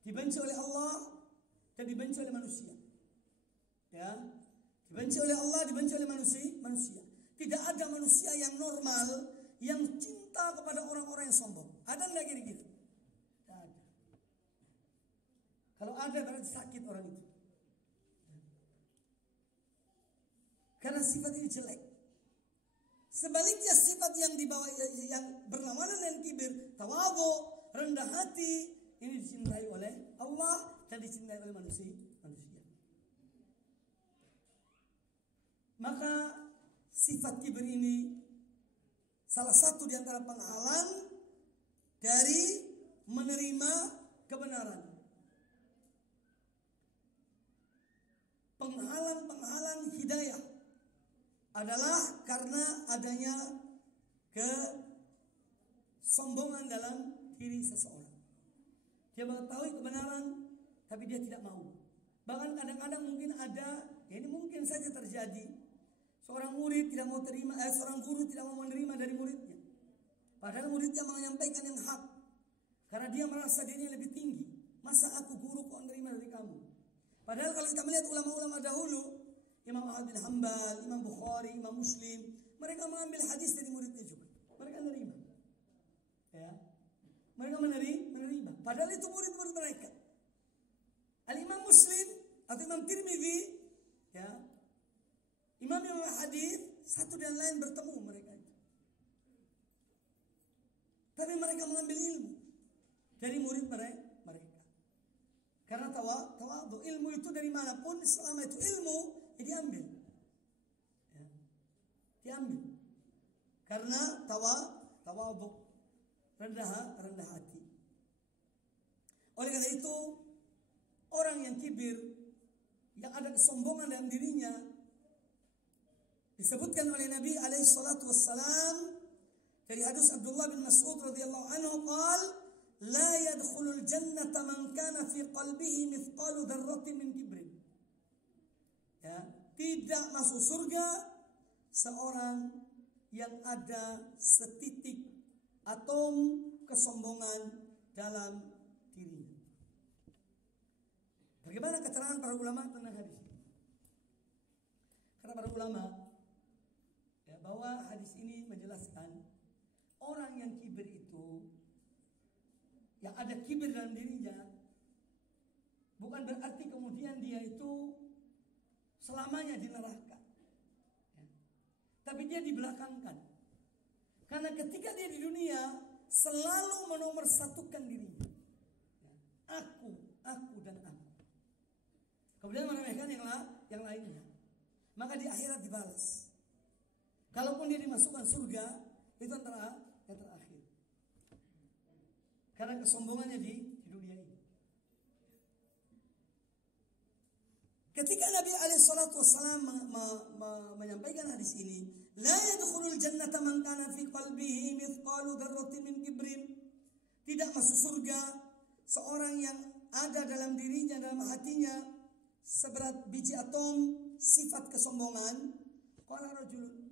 Dibenci oleh Allah dan dibenci oleh manusia. Ya, dibenci oleh Allah, dibenci oleh manusia. Tidak ada manusia yang normal yang cinta kepada orang-orang yang sombong. Ada enggak kira-kira? Tidak ada. Kalau ada berarti sakit orang itu. Karena sifat ini jelek. Sebaliknya sifat yang dibawa yang berlawanan dengan kibir, tawadhu, rendah hati, ini dicintai oleh Allah dan dicintai oleh manusia. Maka sifat kibir ini salah satu di antara penghalang dari menerima kebenaran. Penghalang hidayah adalah karena adanya kesombongan dalam diri seseorang. Dia mengetahui kebenaran, tapi dia tidak mau. Bahkan kadang-kadang mungkin ada, ini mungkin saja terjadi. Seorang murid tidak mau terima, seorang guru tidak mau menerima dari muridnya. Padahal muridnya menyampaikan yang hak. Karena dia merasa dirinya lebih tinggi. Masa aku guru kok menerima dari kamu? Padahal kalau kita melihat ulama-ulama dahulu, Imam Ahmad bin Hanbal, Imam Bukhari, Imam Muslim, mereka mengambil hadis dari muridnya juga. Mereka menerima. Ya. Mereka menerima. Padahal itu murid-murid mereka. Al-Imam Muslim atau Imam Tirmidzi, ya, Imam hadis satu dan lain bertemu mereka itu. Tapi mereka mengambil ilmu dari murid mereka. Karena tawadhu, ilmu itu dari manapun selama itu ilmu, diambil. Ya. Diambil. Karena tawadhu, rendah hati. Oleh karena itu, orang yang kibir, yang ada kesombongan dalam dirinya, disebutkan oleh Nabi alaihi salatu wassalam dari hadis Abdullah bin Mas'ud radhiyallahu anhu qala la yadkhulul jannata man kana fi qalbihi mithqalu dzarratin min kibrin. Ya, tidak masuk surga seorang yang ada setitik atom kesombongan dalam dirinya. Bagaimana keterangan para ulama tentang hadis ini? Karena para ulama bahwa hadis ini menjelaskan orang yang kibir itu, yang ada kibir dalam dirinya, bukan berarti kemudian dia itu selamanya di neraka, ya. Tapi dia dibelakangkan. Karena ketika dia di dunia selalu menomorsatukan dirinya, ya. Aku dan aku. Kemudian meremehkan yang lainnya. Maka di akhirat dibalas. Kalaupun dia dimasukkan surga, itu yang terakhir. Karena kesombongannya di dunia ini. Ketika Nabi SAW menyampaikan hadis ini, la yadkhulul jannata man kana fi qalbihi mithqalu dzarratin min kibrin. Tidak masuk surga seorang yang ada dalam dirinya, dalam hatinya seberat biji atom sifat kesombongan. Qala rajulun,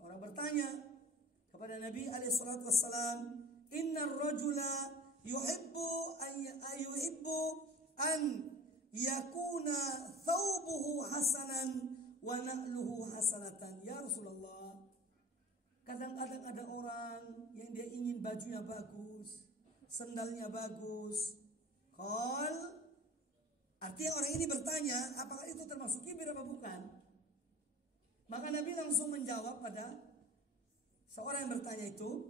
orang bertanya kepada Nabi SAW, innar rajula yuhibbu an yakuna thawbuhu hasanan wa na'luhu hasanatan. Ya Rasulullah, kadang-kadang ada orang yang dia ingin bajunya bagus, sendalnya bagus. Artinya orang ini bertanya, apakah itu termasuk kibir apa bukan? Maka Nabi langsung menjawab pada seorang yang bertanya itu,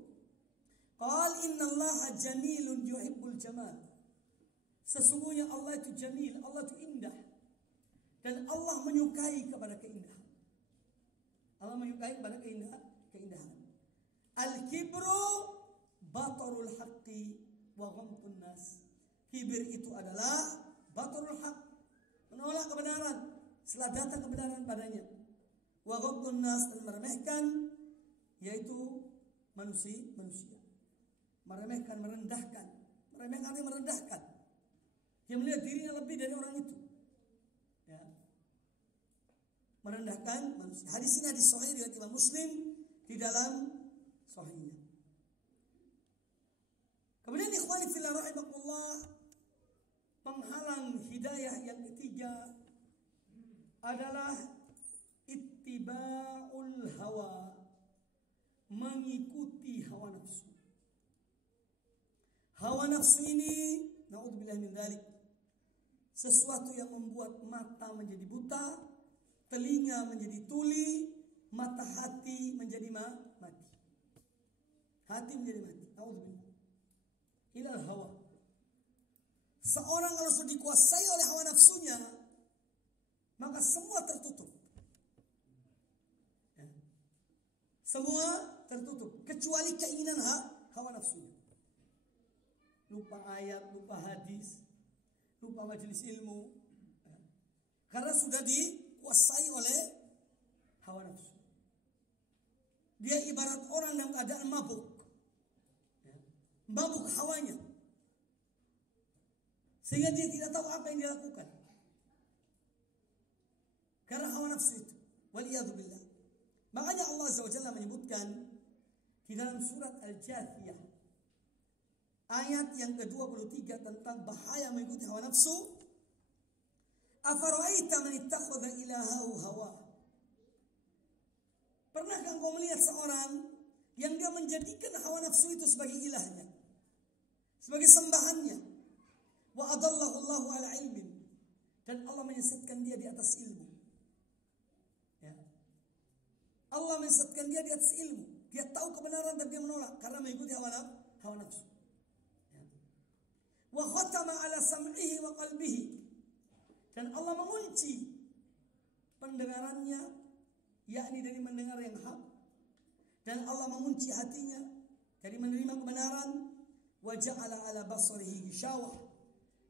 qal innallaha jamilun yuhibbul jamal. Sesungguhnya Allah itu jamil, Allah itu indah. Dan Allah menyukai kepada keindahan. Allah menyukai kepada keindahan. Al-kibru batarul haqqi wa ghamtun nas. Kibir itu adalah batarul haqq, menolak kebenaran setelah datang kebenaran padanya. Wa ghamtun nas, dan meremehkan, yaitu manusia. Meremehkan, merendahkan. Meremehkan artinya merendahkan. Dia melihat dirinya lebih dari orang itu. Ya. Merendahkan manusia. Hadis ini hadis sahih riwayat Imam Muslim di dalam sahihnya. Kemudian ikhwani fillah rahimakumullah, penghalang hidayah yang ketiga adalah ittiba'ul hawa, mengikuti hawa nafsu. Hawa nafsu ini, na'udzubillah min dzalik, sesuatu yang membuat mata menjadi buta, telinga menjadi tuli, mata hati menjadi mati. Hati menjadi mati. Na'udzubillah. Ilal hawa. Seorang kalau sudah dikuasai oleh hawa nafsunya, maka semua tertutup. Ya. Semua tertutup kecuali keinginan hawa nafsunya. Lupa ayat, lupa hadis, lupa majelis ilmu. Ya. Karena sudah dikuasai oleh hawa nafsu. Dia ibarat orang dalam keadaan mabuk. Ya. Mabuk hawanya. Sehingga dia tidak tahu apa yang dia lakukan. Karena hawa nafsu itu. Waliyadzubillah. Makanya Allah Azza wa Jalla menyebutkan di dalam surat Al-Jathiyah ayat yang ke-23 tentang bahaya mengikuti hawa nafsu. Afara'aita man ittakhadha ilahahu hawa. Pernahkah engkau melihat seorang yang dia menjadikan hawa nafsu itu sebagai ilahnya, sebagai sembahannya? Wa adallahu Allahu ala ilmin, dan Allah menyesatkan dia di atas ilmu. Ya. Allah menyesatkan dia di atas ilmu. Dia tahu kebenaran tapi dia menolak karena mengikuti hawa nafsu. Ya. Wa khatama ala sam'ihi wa qalbihi, dan Allah mengunci pendengarannya, yakni dari mendengar yang hak, dan Allah mengunci hatinya dari menerima kebenaran. Wa ja'ala ala basarihi ghishawah,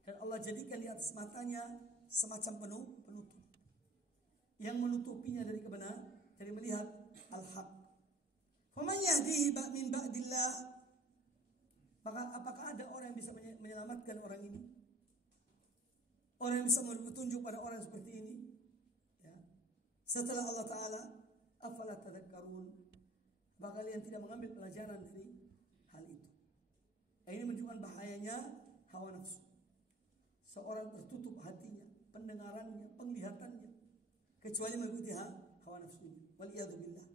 dan Allah jadikan di atas matanya semacam penutup yang menutupinya dari kebenaran, dari melihat al-haq. Faman yahdihi min ba'dillah, maka apakah ada orang yang bisa menyelamatkan orang ini? Orang yang bisa memberi petunjuk pada orang seperti ini? Ya. Setelah Allah Ta'ala, afala tadhakkarun, maka kalian tidak mengambil pelajaran dari hal itu. Ini menunjukkan bahayanya hawa nafsu. Seorang tertutup hatinya, pendengarannya, penglihatannya, kecuali mengikuti hawa nafsunya. Waliyadzubillah.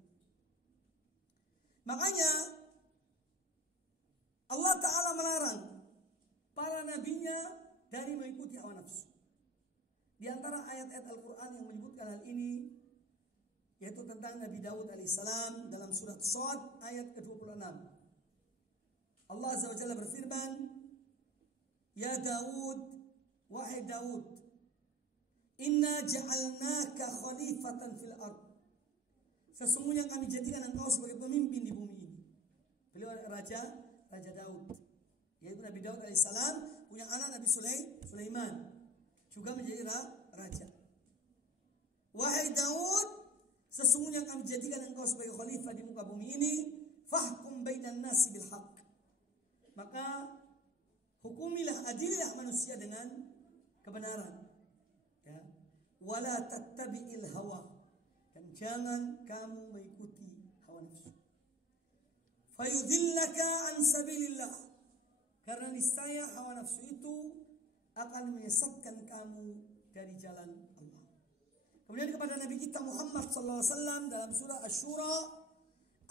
Makanya Allah Ta'ala melarang para nabinya dari mengikuti hawa nafsu. Di antara ayat-ayat Al-Quran yang menyebutkan hal ini, yaitu tentang Nabi Daud alaihissalam dalam surat Shad ayat ke-26. Allah Azza wa Jalla berfirman, Ya Daud, wahai Daud, inna ja'alnaka khalifatan fil ard. Sesungguhnya kami jadikan engkau sebagai pemimpin di bumi ini. Beliau Raja Daud, yaitu Nabi Daud alaihissalam punya anak Nabi Sulaiman, juga menjadi raja. Wahai Daud, sesungguhnya kami jadikan engkau sebagai khalifah di muka bumi ini. Fahkum bainan nasi bil haq, maka hukumilah, adililah manusia dengan kebenaran. Ya. Wala tattabi'il hawa, dan jangan kamu mengikuti hawa nafsu. Fayudhillaka an sabilillah, karena niscaya hawa nafsu itu akan menyesatkan kamu dari jalan Allah. Kemudian kepada Nabi kita Muhammad SAW dalam surah Asy-Syura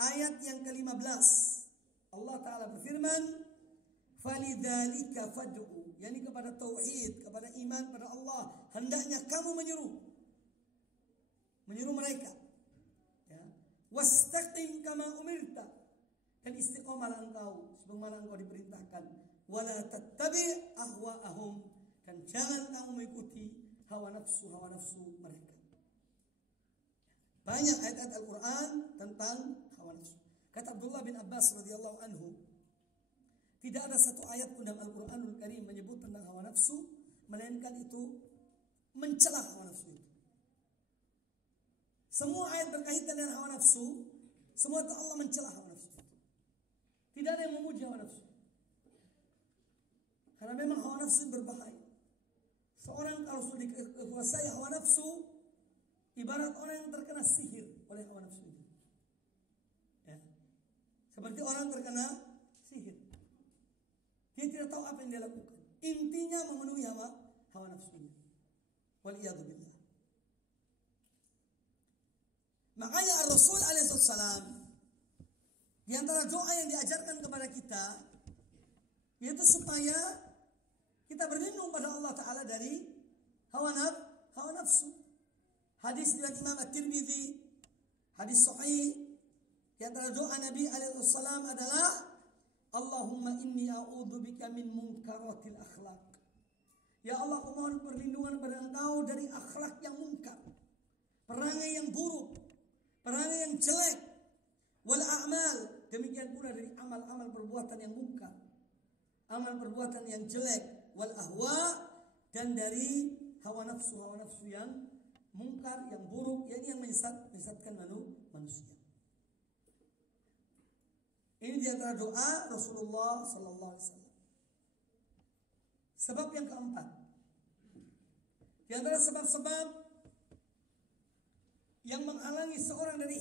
ayat yang ke-15, Allah Ta'ala berfirman, Falidzalika fad'u, yakni kepada tauhid, kepada iman pada Allah, hendaknya kamu menyeru mereka. Ya. Wastaqim kama umirta, dan istiqomahlah engkau sebagaimana engkau diperintahkan. Wala tattabi' ahwa'ahum, dan jangan kamu mengikuti hawa nafsu mereka. Banyak ayat-ayat Al-Quran tentang hawa nafsu. Kata Abdullah bin Abbas radhiyallahu anhu, tidak ada satu ayat pun dalam Al-Quranul Karim menyebut tentang hawa nafsu, melainkan itu mencela hawa nafsu itu. Semua ayat berkaitan dengan hawa nafsu, semua itu Allah mencela hawa nafsu itu. Tidak ada yang memuji hawa nafsu, karena memang hawa nafsu berbahaya. Seorang kalau sudah dikuasai hawa nafsu, ibarat orang yang terkena sihir oleh hawa nafsu itu. Ya. Seperti orang terkena sihir. Dia tidak tahu apa yang dia lakukan. Intinya memenuhi hawa nafsunya. Waliyadzubillah. Makanya Rasul alaihissalam Di antara doa yang diajarkan kepada kita yaitu supaya kita berlindung pada Allah Ta'ala dari hawa nafsu. Hadis riwayat Imam At-Tirmidzi, hadis sahih. Di antara doa Nabi alaihi salam adalah Allahumma inni a'udzubika min munkaratil akhlaq. Ya Allah, aku mohon perlindungan kepada Engkau dari akhlak yang munkar, perangai yang buruk, perangai yang jelek, wal a'mal, demikian pula dari amal-amal perbuatan yang munkar, amal perbuatan yang jelek, wal ahwa, dan dari hawa nafsu yang munkar, yang buruk, yang menyesatkan manusia. Ini di antara doa Rasulullah sallallahu alaihi wasallam. Sebab yang keempat, di antara sebab-sebab yang menghalangi seorang dari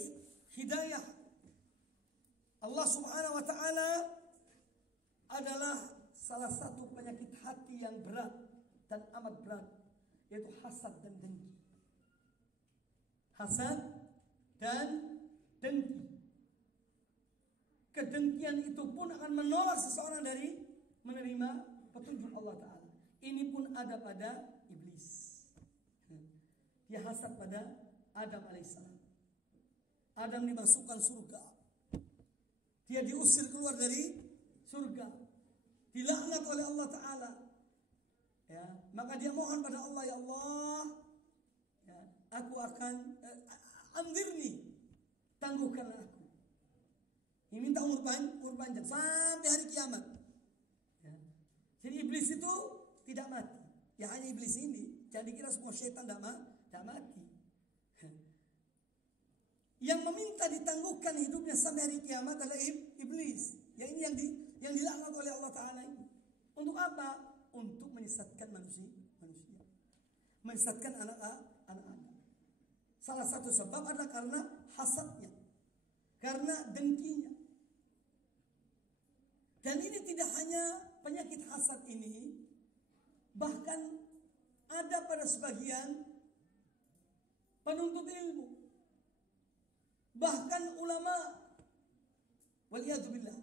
hidayah Allah Subhanahu wa taala adalah salah satu penyakit hati yang berat dan amat berat, yaitu hasad dan dengki. Hasad dan dengki. Kedengkian itu pun akan menolak seseorang dari menerima petunjuk Allah Ta'ala. Ini pun ada pada iblis. Dia hasad pada Adam alaihissalam. Adam dimasukkan surga. Dia diusir keluar dari surga. Dilaknat oleh Allah Ta'ala. Ya, maka dia mohon pada Allah, ya Allah, ya, aku akan andirni, tangguhkanlah aku. Ini minta umur panjang sampai hari kiamat. Ya. Jadi iblis itu tidak mati. Ya hanya iblis ini. Jangan dikira semua syaitan tidak mati. Yang meminta ditangguhkan hidupnya sampai hari kiamat adalah iblis. Ya ini yang dilaknat oleh Allah Ta'ala ini. Untuk apa? Untuk menyesatkan manusia. Menyesatkan anak-anak. Salah satu sebab adalah karena hasadnya. Karena dengkinya. Dan ini tidak hanya penyakit hasad ini, bahkan ada pada sebagian penuntut ilmu, bahkan ulama. Waliyadzubillah.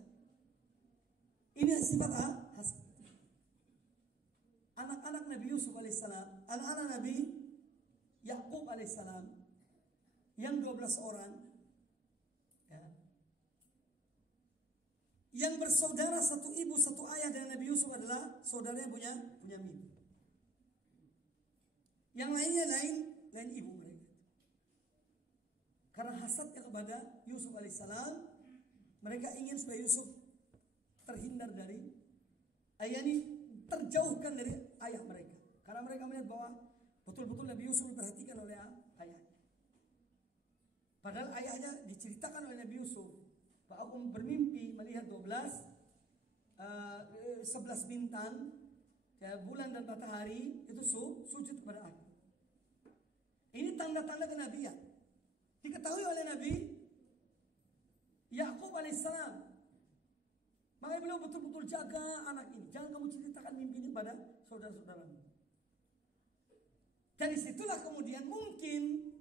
Ini sifat hasad. Anak-anak Nabi Yusuf alaihissalam, anak-anak Nabi Yakub alaihissalam, yang 12 orang, yang bersaudara satu ibu satu ayah dengan Nabi Yusuf adalah saudaranya Bunyamin. Yang lainnya lain ibu mereka. Karena hasadnya kepada Yusuf alaihissalam, mereka ingin supaya Yusuf terhindar dari ayah ini, terjauhkan dari ayah mereka. Karena mereka melihat bahwa betul-betul Nabi Yusuf diperhatikan oleh ayahnya. Padahal ayahnya diceritakan oleh Nabi Yusuf, bahwa aku bermimpi melihat 11 bintang, ya, bulan dan matahari itu sujud kepada aku. Ini tanda-tanda kenabian. Diketahui oleh Nabi Yakub alaihissalam. Makanya beliau betul-betul jaga anak ini. Jangan kamu ceritakan mimpi ini pada saudara-saudaramu. Dari situlah kemudian mungkin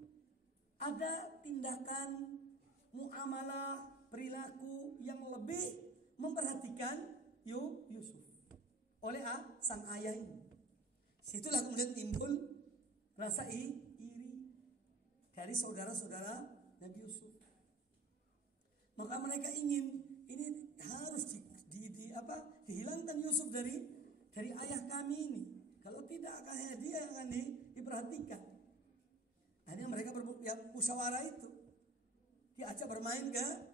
ada tindakan muamalah, perilaku yang lebih memperhatikan Yusuf oleh sang ayah ini. Situlah kemudian timbul rasa iri dari saudara-saudara Nabi Yusuf. Maka mereka ingin ini harus dihilangkan Yusuf dari ayah kami ini. Kalau tidak akan dia yang akan diperhatikan. Akhirnya mereka musyawarah itu. Diajak bermain ke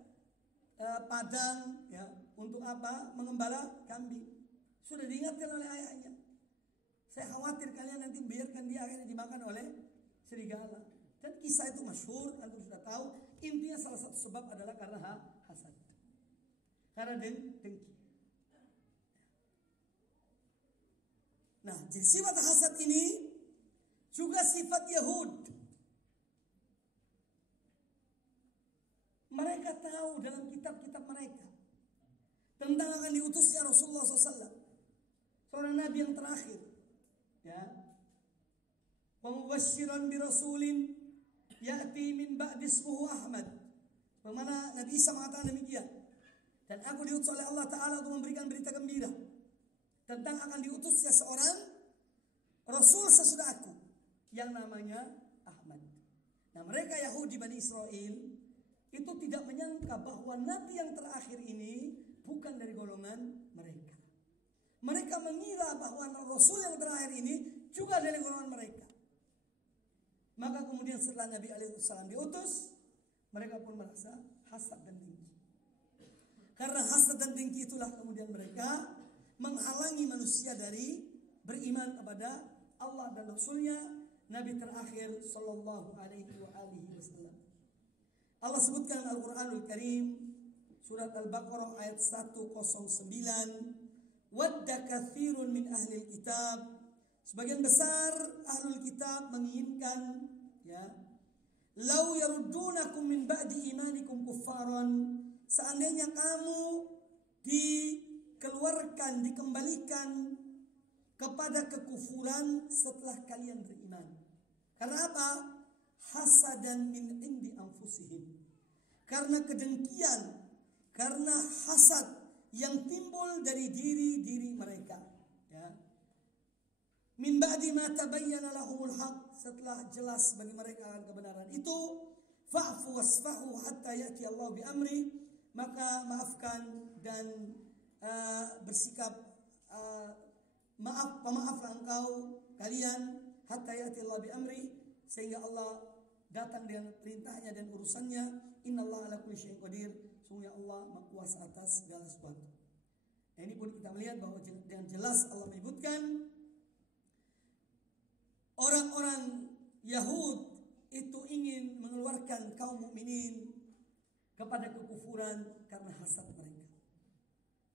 padang, ya, untuk apa? Mengembala kambing. Sudah diingatkan oleh ayahnya. Saya khawatir kalian nanti biarkan dia akhirnya dimakan oleh serigala. Dan kisah itu masyhur, antum sudah tahu. Intinya salah satu sebab adalah karena hasad. Karena dengki. Nah, jadi sifat hasad ini juga sifat Yahud. Mereka tahu dalam kitab-kitab mereka tentang akan diutusnya Rasulullah SAW, seorang nabi yang terakhir, ya. Wa mubasysyiran bi rasulin ya'ti min ba'di ismuhu Ahmad. Bagaimana Nabi Isa mengatakan demikian? Dan aku diutus oleh Allah Ta'ala untuk memberikan berita gembira tentang akan diutusnya seorang Rasul sesudah aku yang namanya Ahmad. Nah, mereka Yahudi Bani Israel itu tidak menyangka bahwa Nabi yang terakhir ini bukan dari golongan mereka. Mereka mengira bahwa Rasul yang terakhir ini juga dari golongan mereka. Maka kemudian setelah Nabi alaihissalam diutus, mereka pun merasa hasad dan dengki. Karena hasad dan dengki itulah kemudian mereka menghalangi manusia dari beriman kepada Allah dan Rasulnya, Nabi terakhir sallallahu alaihi wasallam. Allah sebutkan Al-Quranul Karim surat Al-Baqarah ayat 109, wadda katsirun min ahlil kitab, sebagian besar ahlul kitab menginginkan, ya, lau yaruddunakum min ba'di imanikum kuffaran, seandainya kamu dikeluarkan, dikembalikan kepada kekufuran setelah kalian beriman. Karena apa? Hasadan min indi anfusihim, karena kedengkian, karena hasad yang timbul dari diri mereka, ya. Min ba'di ma tabayyana lahumul haq, setelah jelas bagi mereka akan kebenaran itu, fa'fu wasfahu hatta ya'ti Allah bi amri, maka maafkan dan bersikap pemaaflah engkau kalian, hatta ya'ti Allah bi amri, sehingga Allah datang dengan perintahnya dan urusannya. Innallaha ala kulli syai'in qadir, sungguh Allah Maha Kuasa atas segala sesuatu. Nah, ini pun kita melihat bahwa dengan jelas Allah menyebutkan orang-orang Yahud itu ingin mengeluarkan kaum mukminin kepada kekufuran karena hasad mereka.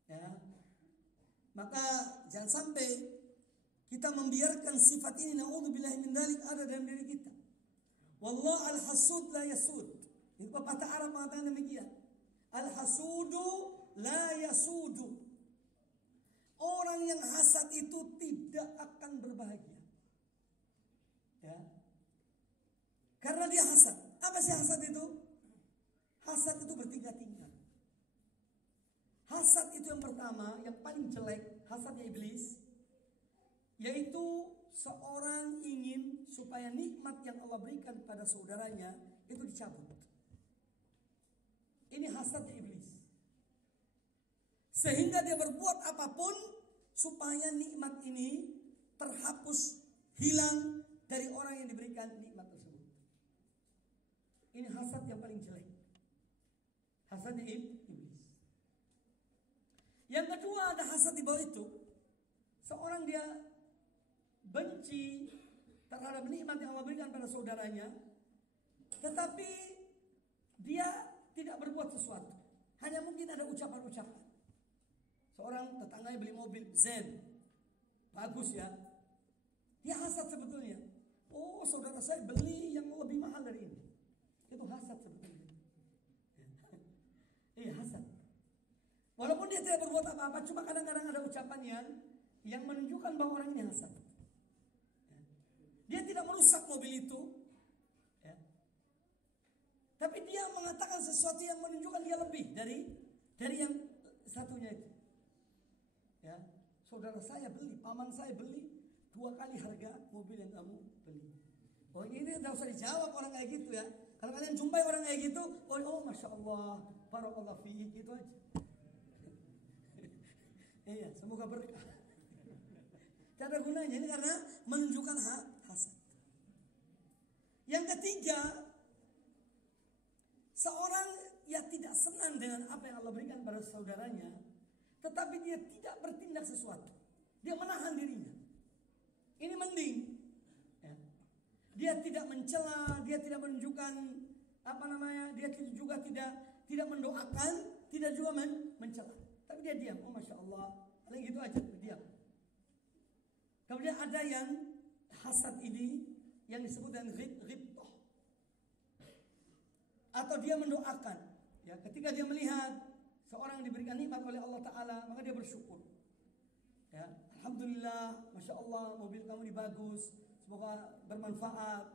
Ya. Maka jangan sampai kita membiarkan sifat ini, naudzubillahi min dzalik, ada dalam diri kita. Wallah al-hasud la yasud. Itu pepatah Arab mengatakan demikian. Al-hasudu la yasudu. Orang yang hasad itu tidak akan berbahagia. Ya. Karena dia hasad. Apa sih hasad itu? Hasad itu bertingkat-tingkat. Hasad itu yang pertama, yang paling jelek, hasadnya iblis, yaitu seorang ingin supaya nikmat yang Allah berikan kepada saudaranya itu dicabut. Ini hasadnya iblis. Sehingga dia berbuat apapun supaya nikmat ini terhapus, hilang dari orang yang diberikan nikmat tersebut. Ini hasad yang paling jelek. Hasadnya iblis. Yang kedua, ada hasad di bawah itu. Seorang dia benci terhadap nikmat yang Allah berikan pada saudaranya, tetapi dia tidak berbuat sesuatu. Hanya mungkin ada ucapan-ucapan. Seorang tetangganya beli mobil Zen, bagus ya. Dia hasad sebetulnya. Oh, saudara saya beli yang lebih mahal dari ini. Itu hasad sebetulnya. Iya, hasad. Walaupun dia tidak berbuat apa-apa, cuma kadang-kadang ada ucapan yang menunjukkan bahwa orang ini hasad. Dia tidak merusak mobil itu, ya. Tapi dia mengatakan sesuatu yang menunjukkan dia lebih dari yang satunya itu. Ya, saudara saya beli, paman saya beli 2 kali harga mobil yang kamu beli. Oh, ini tidak usah dijawab orang kayak gitu ya. Kalau kalian jumpai orang kayak gitu, oh masya Allah, barakallah fiik, gitu aja. Iya, semoga berkah. Tidak ada gunanya ini karena menunjukkan hasad. Yang ketiga, seorang yang tidak senang dengan apa yang Allah berikan pada saudaranya, tetapi dia tidak bertindak sesuatu. Dia menahan dirinya. Ini mending. Ya. Dia tidak mencela, dia tidak menunjukkan dia juga tidak mendoakan, tidak juga mencela. Tapi dia diam. Oh masya Allah, paling gitu aja, diam. Kemudian ada yang hasad ini yang disebut dengan ghibthah. Atau dia mendoakan. Ya, ketika dia melihat seorang yang diberikan nikmat oleh Allah Ta'ala, maka dia bersyukur. Ya, alhamdulillah, masya Allah, mobil kamu ini bagus, semoga bermanfaat,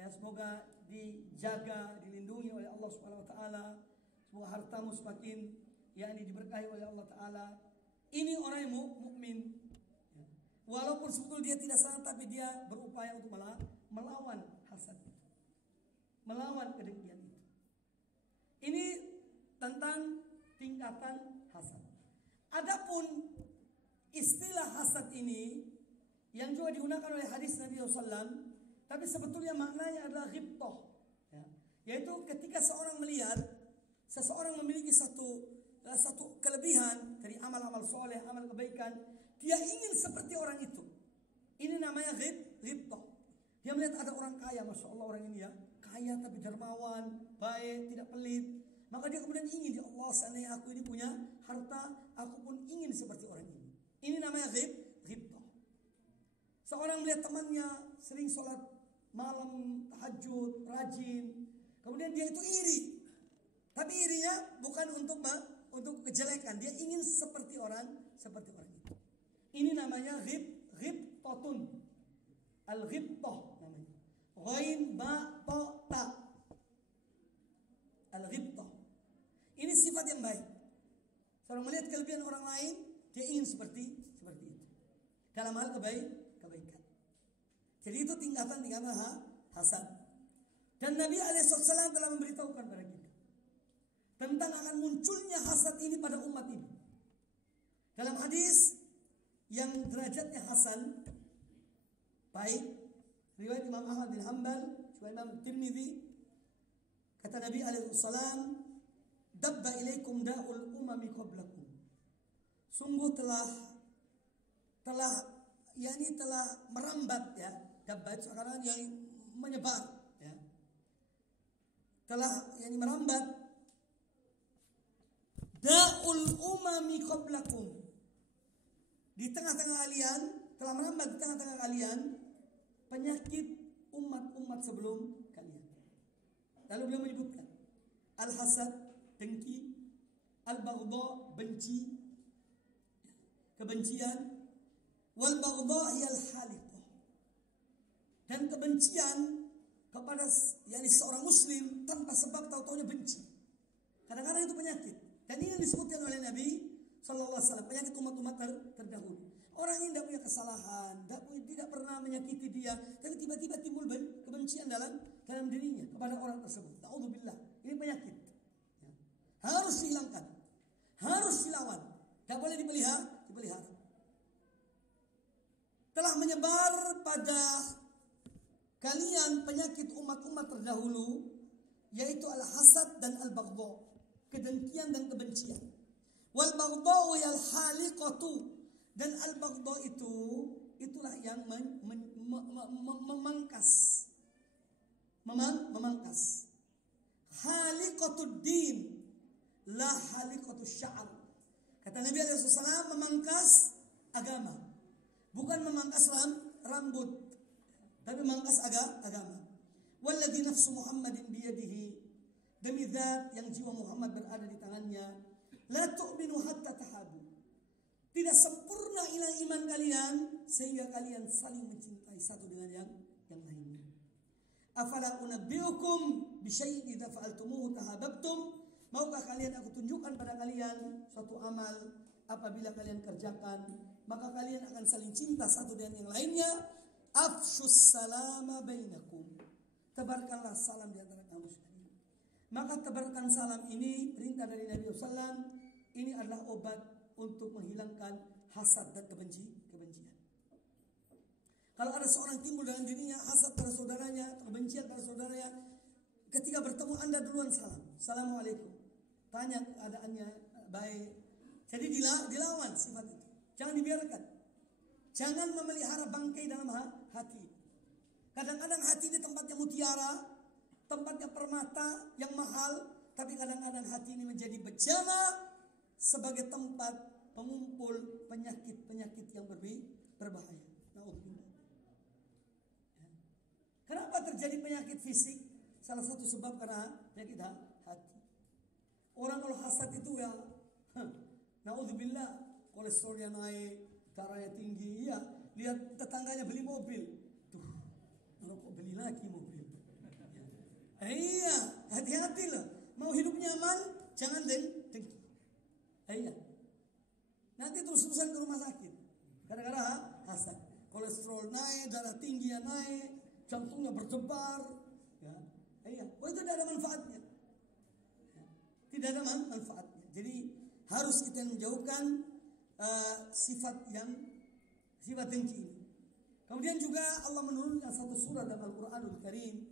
ya, semoga dijaga, dilindungi oleh Allah Subhanahu Wa Ta'ala, semoga hartamu semakin yakni diberkahi oleh Allah Ta'ala. Ini orang yang mukmin. Walaupun sebetulnya dia tidak salah, tapi dia berupaya untuk melawan hasad, melawan kedengkian itu. Ini tentang tingkatan hasad. Adapun istilah hasad ini yang juga digunakan oleh hadis Nabi SAW, tapi sebetulnya maknanya adalah ghibtah, ya. Yaitu ketika seorang melihat seseorang memiliki satu kelebihan dari amal-amal soleh, amal kebaikan, dia ingin seperti orang itu. Ini namanya ghibtah. Dia melihat ada orang kaya, masya Allah orang ini ya kaya tapi dermawan, baik, tidak pelit. Maka dia kemudian ingin, ya Allah seandainya aku ini punya harta, aku pun ingin seperti orang ini. Ini namanya ghibtah. Seorang melihat temannya sering sholat malam, tahajud, rajin, kemudian dia itu iri. Tapi irinya bukan untuk kejelekan, dia ingin seperti orang itu. Ini namanya ghibtatun. Al-ghibtah namanya. Ghain ba ta ta. Al-ghibtah. Ini sifat yang baik. Seorang melihat kelebihan orang lain, dia ingin seperti itu. Dalam hal kebaikan. Jadi itu tingkatan hasad. Dan Nabi SAW telah memberitahukan kepada kita tentang akan munculnya hasad ini pada umat ini. Dalam hadis yang derajatnya hasan, baik, riwayat Imam Ahmad bin Hanbal, juga Imam Tirmidzi, kata Nabi SAW, dabba ilaikum da'ul umami qablakum. Sungguh telah merambat, ya. Dabba itu sekarang yang menyebar, ya. Telah merambat da'ul umami qablakum. Di tengah-tengah kalian, telah merambat di tengah-tengah kalian penyakit umat-umat sebelum kalian. Lalu beliau menyebutkan al-hasad, dengki, al-baghdha, benci, kebencian, wal baghdha hiyal haliqah. Dan kebencian kepada seorang muslim tanpa sebab tahu-taunya benci. Kadang-kadang itu penyakit. Dan ini disebutkan oleh Nabi SAW, penyakit umat-umat terdahulu. Orang ini tidak punya kesalahan, tidak pernah menyakiti dia, tapi tiba-tiba timbul kebencian dalam dirinya kepada orang tersebut. Na'udzubillah. Ini penyakit. Ya. Harus dihilangkan, harus dilawan, tidak boleh dipelihara. Telah menyebar pada kalian penyakit umat-umat terdahulu, yaitu al-hasad dan al-baghdha, kedengkian dan kebencian. Wal baghdha yal haliqatu, dan al-baghdha itulah yang memangkas. Haliqatud din la haliqatus sya'ar. Kata Nabi SAW, memangkas agama, bukan memangkas rambut, tapi memangkas agama. Walladzi nafsu Muhammadin biyadihi, demi zat yang jiwa Muhammad berada di tangannya, la tu'minu hatta tahabu. Tidak sempurna iman kalian sehingga kalian saling mencintai satu dengan yang lainnya. Afala unabbiukum bi syai'in idza fa'altumuhu tahabbtum. Maukah kalian aku tunjukkan pada kalian suatu amal, apabila kalian kerjakan maka kalian akan saling cinta satu dengan yang lainnya. Afshus salama bainakum. Tebarkanlah salam di antara kamu sekalian. Maka tebarkan salam ini perintah dari Nabi SAW. Ini adalah obat untuk menghilangkan hasad dan kebencian. Kalau ada seorang timbul dalam dirinya hasad pada saudaranya, kebencian pada saudaranya, ketika bertemu Anda duluan salam. Assalamualaikum. Tanya keadaannya baik. Jadi dilawan sifat itu. Jangan dibiarkan. Jangan memelihara bangkai dalam hati. Kadang-kadang hati ini tempatnya mutiara, tempatnya permata yang mahal, tapi kadang-kadang hati ini menjadi bejana sebagai tempat pengumpul penyakit-penyakit yang berbahaya. Na'udzubillah. Kenapa terjadi penyakit fisik? Salah satu sebab karena penyakit hati. Orang kalau hasad itu ya, na'udzubillah, kolesterolnya naik, darahnya tinggi, ya. Lihat tetangganya beli mobil, tuh, kalau kok beli lagi mobil. Iya, hati-hati loh. Mau hidup nyaman, jangan dengki. dia naik, jantungnya berdebar, ya, iya, itu tidak ada manfaatnya, ya, tidak ada manfaatnya. Jadi harus kita menjauhkan sifat dengki ini. Kemudian juga Allah menurunkan satu surah dalam Al-Quranul Karim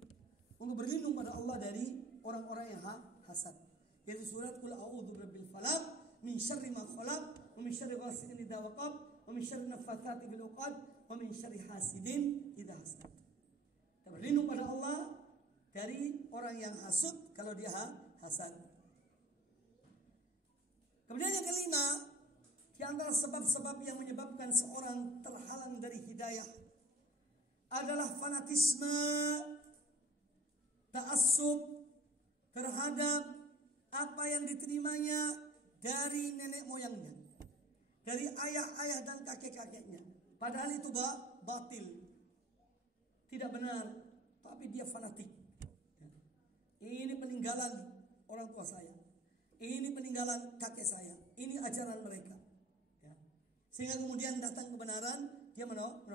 untuk berlindung pada Allah dari orang-orang yang hasad. Yaitu surat Qul a'udzu birabbil falaq min syarri ma khalaq wa min syarri ghasiqin idza waqab wa min syarri naffatsati fil 'uqad wa min syarri hasidin idza hasad. Kita berlindung pada Allah dari orang yang hasud kalau dia hasad. Kemudian yang kelima, di antara sebab-sebab yang menyebabkan seorang terhalang dari hidayah adalah fanatisme, ta'assub terhadap apa yang diterimanya dari nenek moyangnya, dari ayah-ayah dan kakek-kakeknya. Padahal itu batil, tidak benar, tapi dia fanatik. Ini peninggalan orang tua saya, ini peninggalan kakek saya, ini ajaran mereka. Sehingga kemudian datang kebenaran, dia menolak.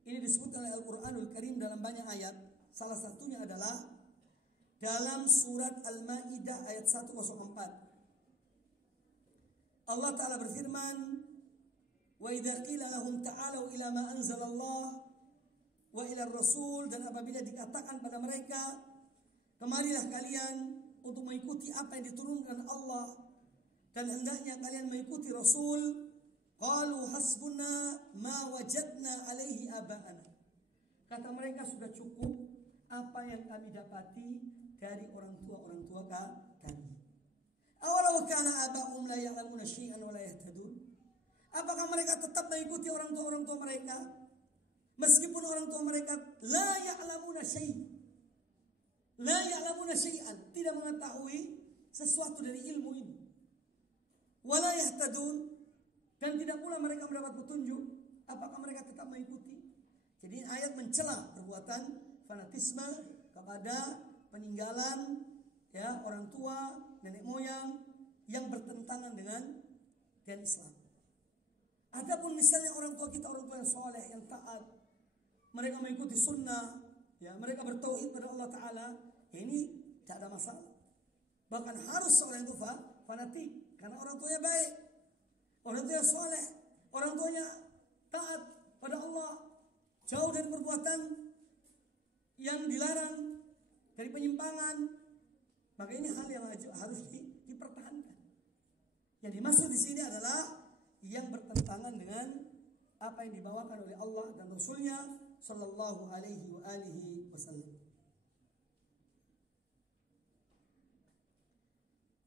Ini disebut oleh Al-Quranul Karim dalam banyak ayat. Salah satunya adalah dalam surat Al-Ma'idah ayat 104. Allah Ta'ala berfirman, "Wa idza qila lahum ta'alu ila ma anzalallah wa ila ar-rasul," dan apabila dikatakan pada mereka, kemarilah kalian untuk mengikuti apa yang diturunkan Allah dan hendaknya kalian mengikuti Rasul, qalu hasbuna ma wajadna alaihi aba'ana. Kata mereka, sudah cukup apa yang kami dapati dari orang tua kami. Awalau kana aba'um la ya'lamuna syai'an wa la yahtadun. Apakah mereka tetap mengikuti orang tua mereka meskipun orang tua mereka la ya'lamuna syai'an, tidak mengetahui sesuatu dari ilmu ini. Wa la yahtadun, dan tidak pula mereka mendapat petunjuk, apakah mereka tetap mengikuti? Jadi ayat mencela perbuatan fanatisme kepada peninggalan, ya, orang tua, nenek moyang yang bertentangan dengan Islam. Adapun misalnya orang tua kita, orang tua yang soleh, yang taat, mereka mengikuti sunnah, ya, mereka bertauhid pada Allah Ta'ala, ya, ini tidak ada masalah. Bahkan harus seorang itu fanatik karena orang tuanya baik, orang tuanya soleh, orang tuanya taat pada Allah, jauh dari perbuatan yang dilarang, dari penyimpangan. Maka ini hal yang harus dipertahankan. Yang dimaksud di sini adalah yang bertentangan dengan apa yang dibawakan oleh Allah dan Rasulnya Sallallahu Alaihi Wasallam.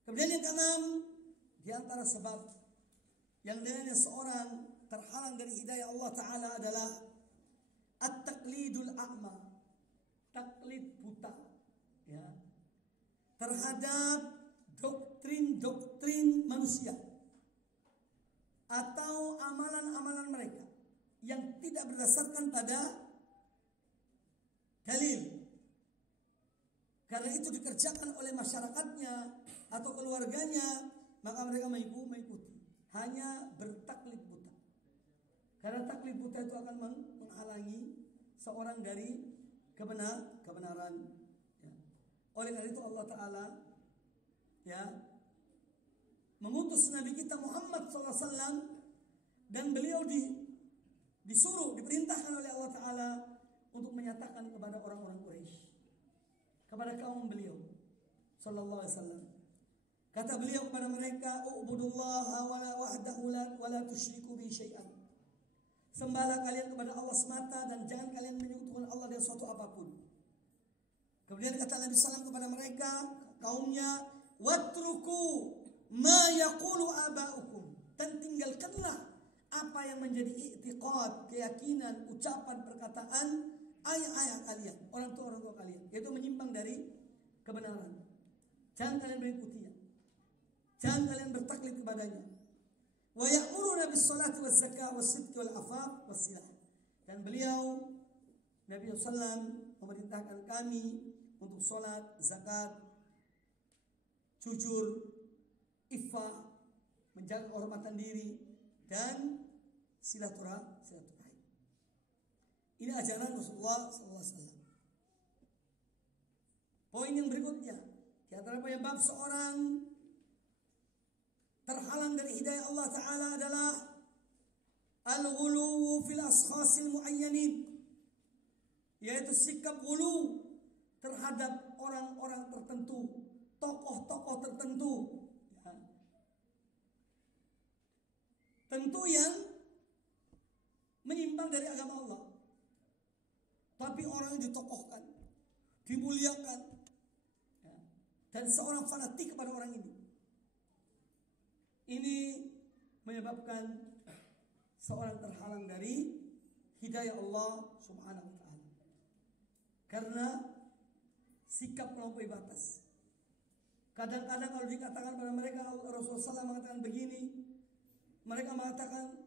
Kemudian yang keenam, di antara sebab yang dengannya seorang terhalang dari hidayah Allah Ta'ala adalah at-taqlidul a'ma, taklid buta, ya, terhadap doktrin manusia atau amalan-amalan mereka yang tidak berdasarkan pada dalil. Karena itu dikerjakan oleh masyarakatnya atau keluarganya, maka mereka mengikuti. Hanya bertaklid buta. Karena taklid buta itu akan menghalangi seorang dari kebenaran. Ya. Oleh karena itu Allah Ta'ala, ya, mengutus Nabi kita Muhammad SAW, dan beliau diperintahkan oleh Allah Ta'ala untuk menyatakan kepada orang-orang Quraisy, kepada kaum beliau Sallallahu Alaihi Wasallam. Kata beliau kepada mereka, "U'budullaha wahdahu wa la tusyriku bihi syai'an." Sembahlah kalian kepada Allah semata dan jangan kalian menyekutukan Allah dengan suatu apapun. Kemudian kata Nabi SAW kepada mereka, kaumnya, "Watruku ma yaqulu aba'ukum." Dan tinggalkanlah apa yang menjadi i'tiqad, keyakinan, ucapan, perkataan ayah-ayah kalian, orang tua kalian, yaitu menyimpang dari kebenaran. Jangan kalian mengikutinya. Jangan kalian bertaklid kepadanya. Wa ya'muruna bis-shalati waz-zakati was-sidqi wal-'afaf was-silah. Dan beliau Nabi SAW memerintahkan kami untuk salat, zakat, jujur, iffah, menjaga kehormatan diri, dan silaturahim. Ini ajaran Rasulullah SAW. Poin yang berikutnya, di antara penyebab seorang terhalang dari hidayah Allah Ta'ala adalah al-ghuluw fil ashkhasil muayyanin, yaitu sikap ghuluw terhadap orang-orang tertentu, tokoh-tokoh tertentu, ya. Tentu yang menyimpang dari agama Allah, tapi orang yang ditokohkan, dimuliakan, ya. Dan seorang fanatik kepada orang ini menyebabkan seorang terhalang dari hidayah Allah Subhanahu wa ta'ala. Karena sikap melampaui batas. Kadang-kadang kalau dikatakan pada mereka, Rasulullah SAW mengatakan begini, mereka mengatakan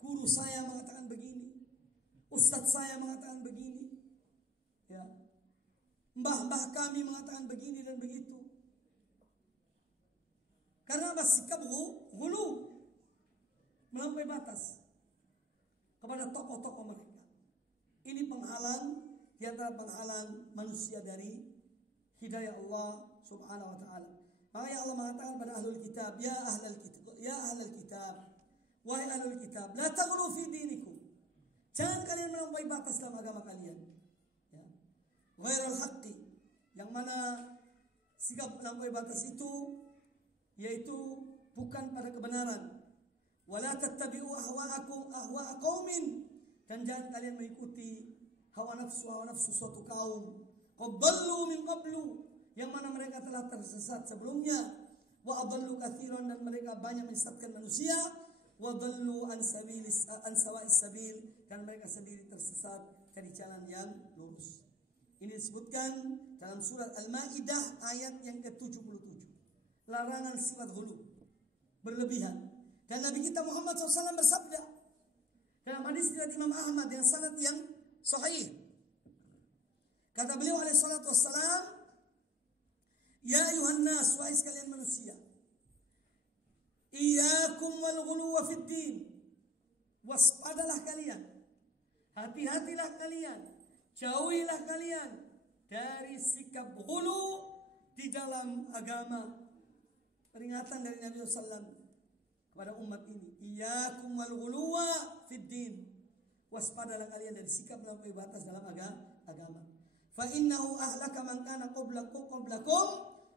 guru saya mengatakan begini, ustadz saya mengatakan begini, ya, mbah-mbah kami mengatakan begini dan begitu. Karena apa? Sikap ghulu, melampaui batas kepada tokoh-tokoh mereka. Ini penghalang, di antara penghalang manusia dari hidayah Allah Subhanahu wa ta'ala. Makanya Allah mengatakan pada ahlul kitab, ya ahlul kitab, wahai ahlul kitab, la taghlu fi dinikum. Jangan kalian melampaui batas dalam agama kalian. Ya. Ghairul haqqi, yang mana sikap melampaui batas itu yaitu bukan pada kebenaran. Wala tattabi'u ahwa'a qaumin, dan jangan kalian mengikuti hawa nafsu suatu kaum. Qadallu min qablu, yang mana mereka telah tersesat sebelumnya. Wa adallu katsiran, dan mereka banyak menyesatkan manusia. Wa dallu an sawa'is sabil, dan mereka sendiri tersesat dari jalan yang lurus. Ini disebutkan dalam surat Al-Maidah ayat yang ke-77. Larangan sifat ghulu, berlebihan. Dan Nabi kita Muhammad SAW bersabda dalam hadis riwayat Imam Ahmad yang sanad yang sahih. Kata beliau alaihi salatu wassalam, ya ayuhan nas, wahai sekalian manusia, iyyakum wal ghuluwa fid din, waspadalah kalian, hati-hatilah kalian, jauhilah kalian dari sikap ghulu di dalam agama. Peringatan dari Nabi SAW kepada umat ini, iyyakum wal ghuluwa fid din, waspadalah kalian dari sikap melampaui batas dalam agama. Fa innahu ahlaka man kana qablakum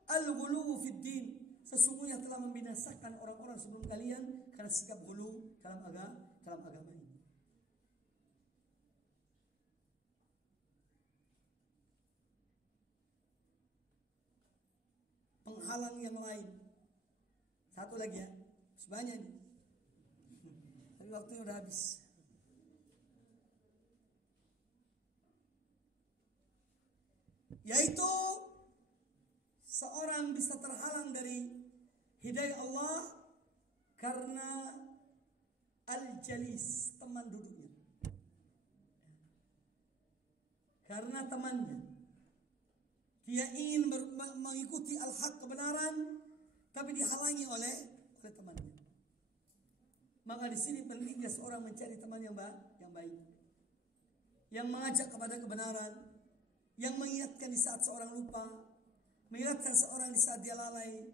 al-ghuluw fid din, sesungguhnya telah membinasakan orang-orang sebelum kalian karena sikap ghulu dalam agama ini. Penghalang yang lain, satu lagi ya, sebanyak ini, tapi waktunya udah habis. Yaitu seorang bisa terhalang dari hidayah Allah karena al-jalis, teman duduknya. Karena temannya, dia ingin mengikuti al-haq, kebenaran, tapi dihalangi oleh temannya. Maka di sini pentingnya seorang mencari teman yang baik, yang mengajak kepada kebenaran, yang mengingatkan di saat seorang lupa, mengingatkan seorang di saat dia lalai,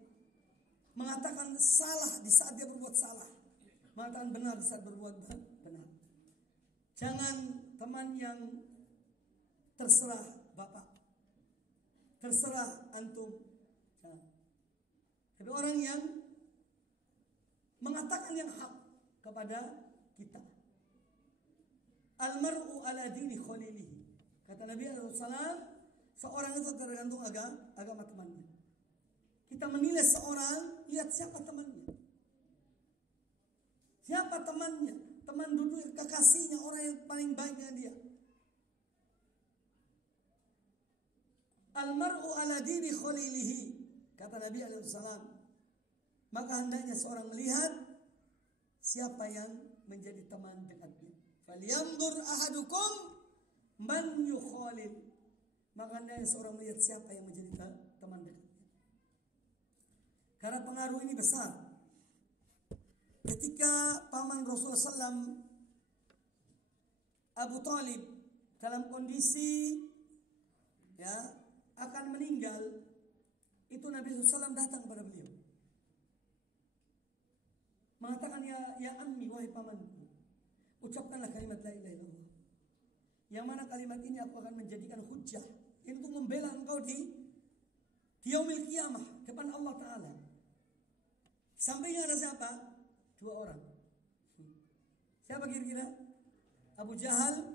mengatakan salah di saat dia berbuat salah, mengatakan benar di saat berbuat benar. Jangan teman yang terserah bapak, terserah antum, jangan. Tapi orang yang mengatakan yang hak kepada kita. Al-mar'u ala dini khalilihi. Kata Nabi SAW, seorang itu tergantung agama temannya. Kita menilai seorang, lihat siapa temannya. Siapa temannya? Teman duduk, kekasihnya, orang yang paling baik dengan dia. Al-mar'u ala dini khalilihi, kata Nabi SAW. Maka hendaknya seorang melihat siapa yang menjadi teman dekatnya. Falyanzur ahadukum man yukhalil. Maka hendaknya seorang melihat siapa yang menjadi teman dekatnya. Karena pengaruh ini besar. Ketika paman Rasulullah SAW, Abu Talib dalam kondisi ya akan meninggal, itu Nabi SAW datang kepada beliau, mengatakan, ya ammi, wahai pamanku, ucapkanlah kalimat la ilaha illallah, yang mana kalimat ini aku akan menjadikan hujjah, ini untuk membela engkau di yaumil qiyamah depan Allah Ta'ala. Sampainya ada siapa? 2 orang. Siapa kira-kira? Abu Jahal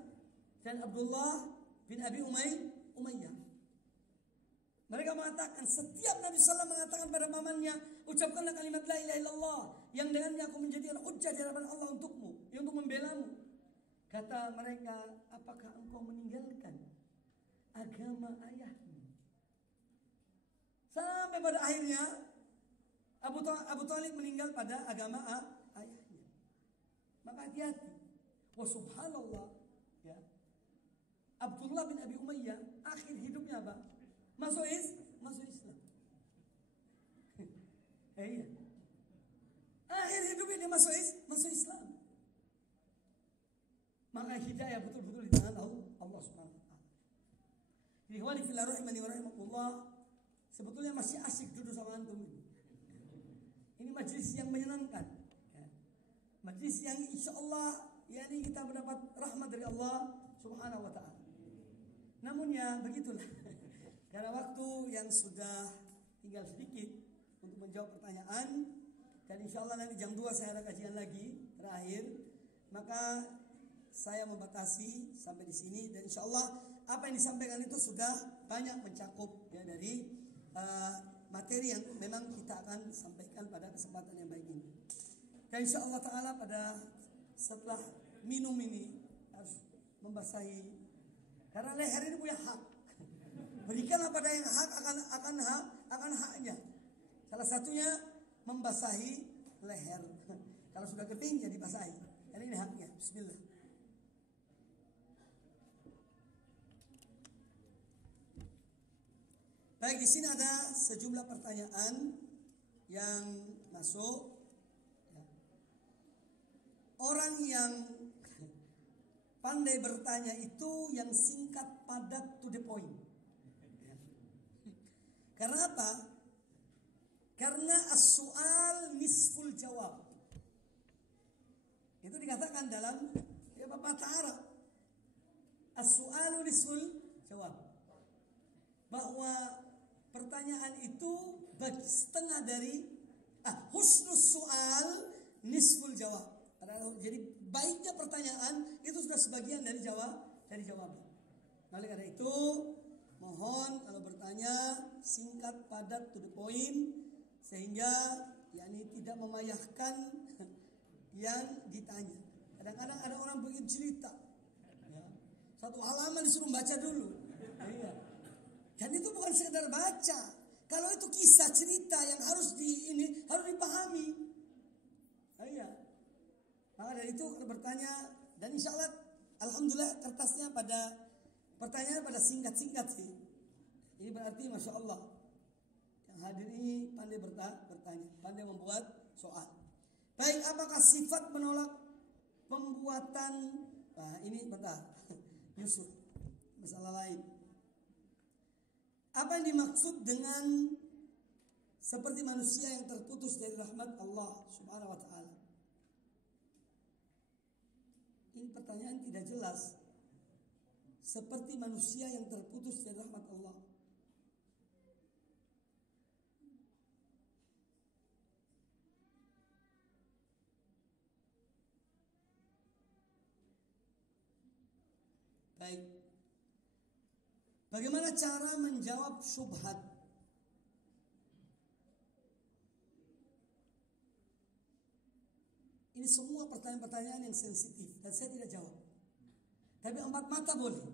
dan Abdullah bin Abi Umayyah. Mereka mengatakan, setiap Nabi SAW mengatakan pada pamannya, ucapkanlah kalimat la ilaha illallah, yang dengannya aku menjadikan hujjah di hadapan Allah untukmu, untuk membelamu. Kata mereka, apakah engkau meninggalkan agama ayahmu? Sampai pada akhirnya Abu Thalib meninggal pada agama ayahnya. Maka hati-hati. Wa subhanallah, ya. Abdullah bin Abi Umayyah akhir hidupnya apa? Masuk Islam. Iya. Akhir hidupnya dia masuk Islam. Maka hidayah betul-betul di tangan Allah Subhanahu wa taala. Ikhwani fillah rahimani wa rahimakumullah, sebetulnya masih asik duduk sama antum ini. Ini majlis yang menyenangkan, ya. Majlis yang insyaallah yakni kita mendapat rahmat dari Allah Subhanahu wa taala. Namun ya begitulah. Karena waktu yang sudah tinggal sedikit untuk menjawab pertanyaan, dan insyaallah nanti jam 2 saya ada kajian lagi terakhir, maka saya membatasi sampai di sini, dan insyaallah apa yang disampaikan itu sudah banyak mencakup ya dari materi yang memang kita akan sampaikan pada kesempatan yang baik ini. Dan insyaallah taala pada setelah minum ini harus membasahi, karena leher ini punya hak. Berikanlah pada yang hak akan haknya. Salah satunya membasahi leher. Kalau sudah kering ya dibasahi. Jadi ini haknya. Bismillah. Baik, di sini ada sejumlah pertanyaan yang masuk. Orang yang pandai bertanya itu yang singkat, padat, to the point. Karena apa? Karena as-su'al nisful jawab. Itu dikatakan dalam pepatah Arab. As-su'alu nisful jawab. Bahwa pertanyaan itu setengah dari husnus su'al nisful jawab. Jadi baiknya pertanyaan itu sudah sebagian dari jawaban. Oleh karena itu, mohon kalau bertanya singkat, padat, to the point, sehingga yakni tidak memayahkan yang ditanya. Kadang-kadang ada orang bikin cerita, ya, 1 halaman disuruh baca dulu. Iya. Dan itu bukan sekedar baca. Kalau itu kisah cerita yang harus dipahami. Iya. Maka dari itu kalau bertanya, dan insya Allah alhamdulillah kertasnya pertanyaan pada singkat-singkat sih. Ini berarti masya Allah yang hadir ini pandai bertanya, pandai membuat soal. Baik, apakah sifat menolak pembuatan? Nah ini Yusuf, masalah lain. Apa yang dimaksud dengan seperti manusia yang terputus dari rahmat Allah Subhanahu wa taala? Ini pertanyaan tidak jelas. Seperti manusia yang terputus dari rahmat Allah. Baik. Bagaimana cara menjawab syubhat? Ini semua pertanyaan-pertanyaan yang sensitif dan saya tidak jawab. Tapi 4 mata boleh.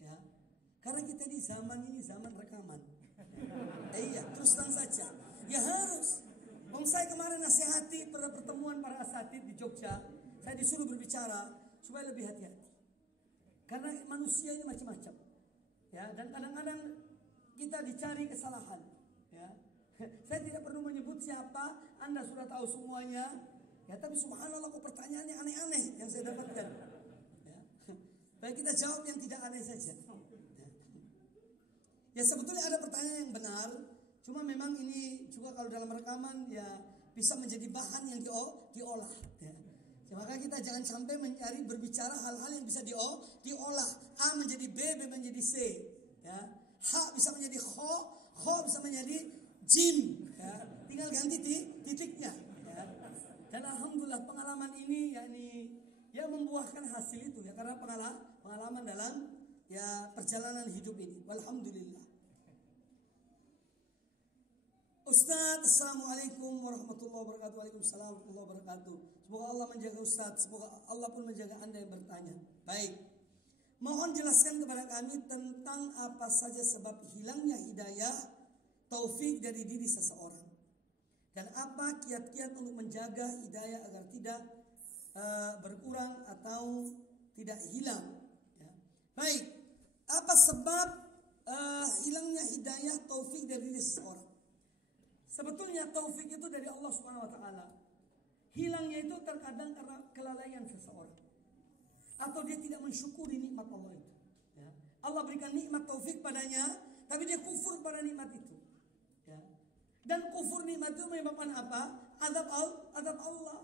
Ya. Karena kita di zaman ini zaman rekaman. Iya, terus terang saja. Ya harus. Saya kemarin nasihati pada pertemuan para asatid di Jogja, saya disuruh berbicara supaya lebih hati-hati. Karena manusia ini macam-macam. Ya, dan kadang-kadang kita dicari kesalahan. Ya. Saya tidak perlu menyebut siapa, Anda sudah tahu semuanya. Ya, tapi subhanallah kok pertanyaannya aneh-aneh yang saya dapatkan. Ya. Baik, kita jawab yang tidak aneh saja. Ya sebetulnya ada pertanyaan yang benar, cuma memang ini juga kalau dalam rekaman ya bisa menjadi bahan yang diolah. Ya. Maka kita jangan sampai mencari berbicara hal-hal yang bisa diolah. A menjadi B, B menjadi C. Ya. H bisa menjadi kho bisa menjadi jim. Ya. Tinggal ganti titiknya. Ya. Dan alhamdulillah pengalaman ini ya membuahkan hasil itu ya, karena pengalaman dalam ya perjalanan hidup ini. Alhamdulillah. Ustaz, assalamualaikum warahmatullahi wabarakatuh. Waalaikumsalam warahmatullahi wabarakatuh. Semoga Allah menjaga Ustaz, semoga Allah pun menjaga Anda yang bertanya. Baik, mohon jelaskan kepada kami tentang apa saja sebab hilangnya hidayah taufik dari diri seseorang, dan apa kiat-kiat untuk menjaga hidayah agar tidak berkurang atau tidak hilang. Ya. Baik, apa sebab hilangnya hidayah taufik dari diri seseorang? Sebetulnya taufik itu dari Allah Subhanahu wa taala. Hilangnya itu terkadang karena kelalaian seseorang, atau dia tidak mensyukuri nikmat Allah itu. Ya. Allah berikan nikmat taufik padanya, tapi dia kufur pada nikmat itu. Ya. Dan kufur nikmat itu menyebabkan apa? Azab Allah.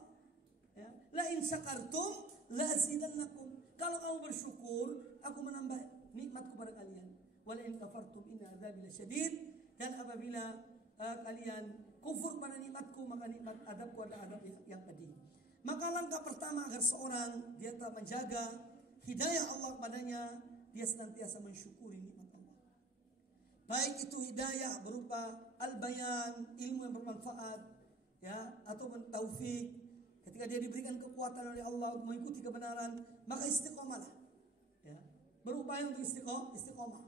Ya. La in syakartum la azidannakum. Kalau kamu bersyukur, aku menambah nikmatku pada kalian. Wa la in kafartum inna azabi lasyadid. Dan apabila kalian kufur pada nikmatku, maka nikmat adabku adalah adab yang pedih. Maka langkah pertama agar seorang dia tak menjaga hidayah Allah padanya, dia senantiasa mensyukuri nikmat Allah. Baik itu hidayah berupa al-bayan, ilmu yang bermanfaat, ya, ataupun taufik. Ketika dia diberikan kekuatan oleh Allah untuk mengikuti kebenaran, maka istiqomahlah. Ya, berupaya untuk istiqomah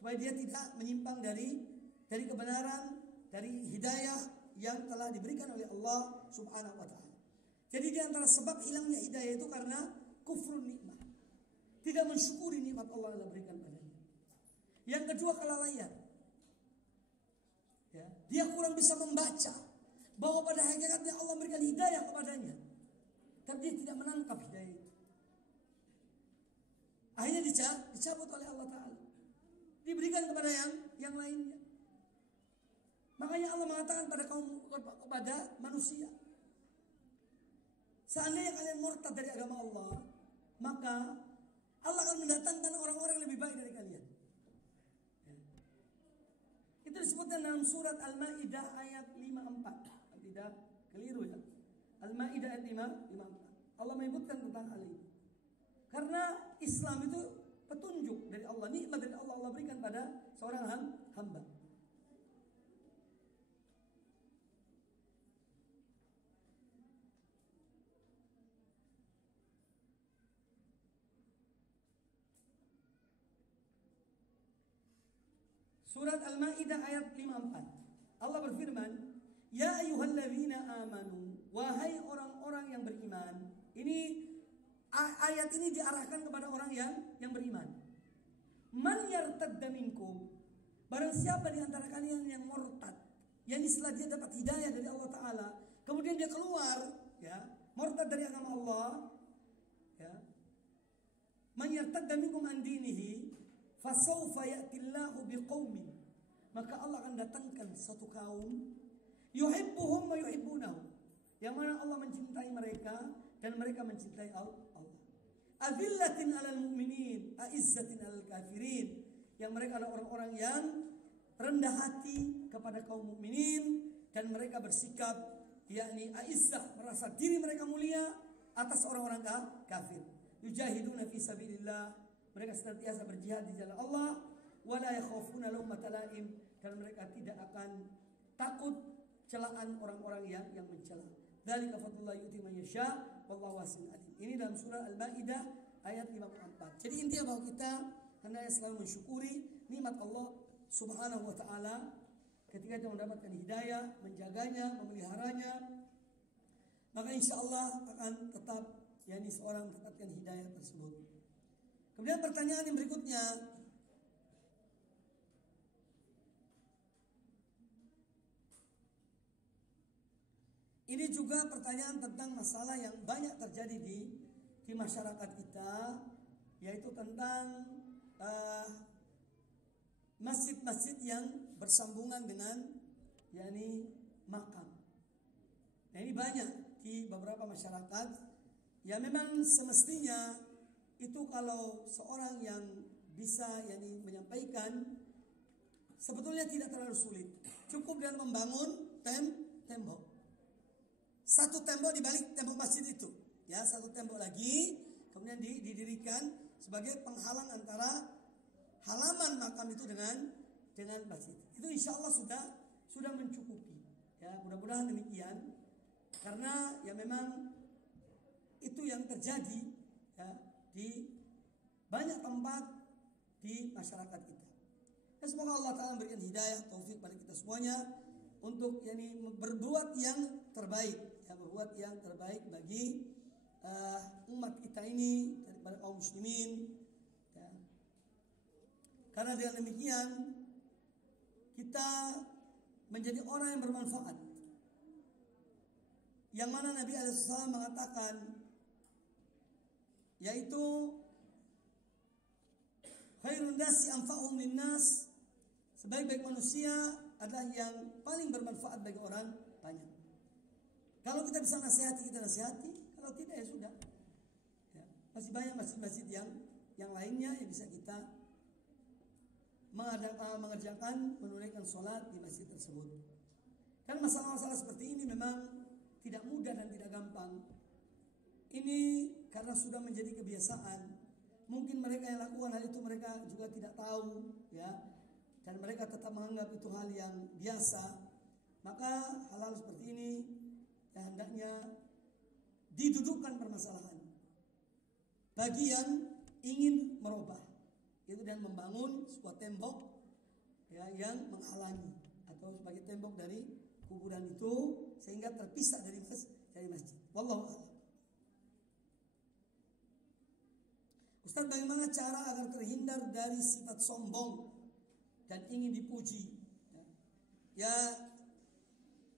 supaya dia tidak menyimpang dari kebenaran, dari hidayah yang telah diberikan oleh Allah Subhanahu wa taala. Jadi di antara sebab hilangnya hidayah itu karena kufrun nikmat. Tidak mensyukuri nikmat Allah yang diberikan padanya. Yang kedua, kelalaian. Ya, dia kurang bisa membaca bahwa pada hakikatnya Allah memberikan hidayah kepadanya, tapi dia tidak menangkap hidayah itu. Akhirnya dicabut oleh Allah Ta'ala, diberikan kepada yang lainnya. Makanya Allah mengatakan kepada manusia, seandainya kalian murtad dari agama Allah, maka Allah akan mendatangkan orang-orang yang lebih baik dari kalian. Itu disebutkan dalam surat Al-Maidah ayat 54. Tidak keliru ya. Al-Maidah ayat 54. Allah menyebutkan tentang hal ini. Karena Islam itu petunjuk dari Allah, nikmat dari Allah, Allah berikan pada seorang hamba. Surat Al-Maidah ayat 54. Allah berfirman, "Ya ayyuhalladzina amanu," wahai orang-orang yang beriman. Ini ayat ini diarahkan kepada orang yang beriman. Man yartadda minkum, barang siapa di antara kalian yang murtad, yang setelah dia dapat hidayah dari Allah Ta'ala, kemudian dia keluar, ya, murtad dari agama Allah, ya. Man yartadda minkum an dinihi fasawfa ya'tillahu biqaumin, maka Allah akan datangkan satu kaum yuhibbuhum wa yuhibbunahu, yang mana Allah mencintai mereka dan mereka mencintai Allah. Azillatin 'alal mu'minin, a'izzatin 'alal kafirin, yang mereka adalah orang-orang yang rendah hati kepada kaum mukminin dan mereka bersikap yakni a'izzah, merasa diri mereka mulia atas orang-orang kafir. Yujahiduna fi sabilillah, mereka senantiasa berjihad di jalan Allah. Wala yakhafuna laumata laim, dan mereka tidak akan takut celaan orang-orang yang mencela. Dzalika fadlullah yu'ti man yasha wallahu wasi'un alim. Ini dalam surah Al-Maidah ayat 54. Jadi intinya bahwa kita hendaknya selalu mensyukuri nikmat Allah Subhanahu wa taala ketika kita mendapatkan hidayah, menjaganya, memeliharanya, maka insyaallah akan tetap yakni seorang mendapatkan hidayah tersebut. Kemudian pertanyaan yang berikutnya, ini juga pertanyaan tentang masalah yang banyak terjadi di masyarakat kita, yaitu tentang masjid-masjid yang bersambungan dengan yakni makam. Nah, ini banyak di beberapa masyarakat. Ya memang semestinya itu kalau seorang yang bisa yakni menyampaikan sebetulnya tidak terlalu sulit. Cukup dengan membangun tembok. Satu tembok di balik tembok masjid itu. Ya, satu tembok lagi kemudian didirikan sebagai penghalang antara halaman makam itu dengan masjid. Itu insya Allah sudah mencukupi. Ya, mudah-mudahan demikian. Karena ya memang itu yang terjadi ya, di banyak tempat di masyarakat kita. Dan semoga Allah Ta'ala memberikan hidayah, taufik pada kita semuanya untuk yakni berbuat yang terbaik, ya, berbuat yang terbaik bagi umat kita ini daripada kaum muslimin. Ya. Karena dengan demikian kita menjadi orang yang bermanfaat. Yang mana Nabi SAW mengatakan, yaitu khairun nasi anfa'uhum linnas, sebaik-baik manusia adalah yang paling bermanfaat bagi orang banyak. Kalau kita bisa nasihati, kita nasihati. Kalau tidak, ya sudah. Ya. Masih banyak masjid-masjid yang lainnya yang bisa kita mengerjakan, menunaikan sholat di masjid tersebut. Dan masalah-masalah seperti ini memang tidak mudah dan tidak gampang. Ini karena sudah menjadi kebiasaan. Mungkin mereka yang lakukan hal itu mereka juga tidak tahu, ya. Dan mereka tetap menganggap itu hal yang biasa. Maka hal-hal seperti ini ya hendaknya didudukkan permasalahan bagi yang ingin merubah, itu dan membangun sebuah tembok ya yang menghalangi atau sebagai tembok dari kuburan itu sehingga terpisah dari masjid. Wallahu a'lam. Ustaz, bagaimana cara agar terhindar dari sifat sombong dan ingin dipuji? Ya,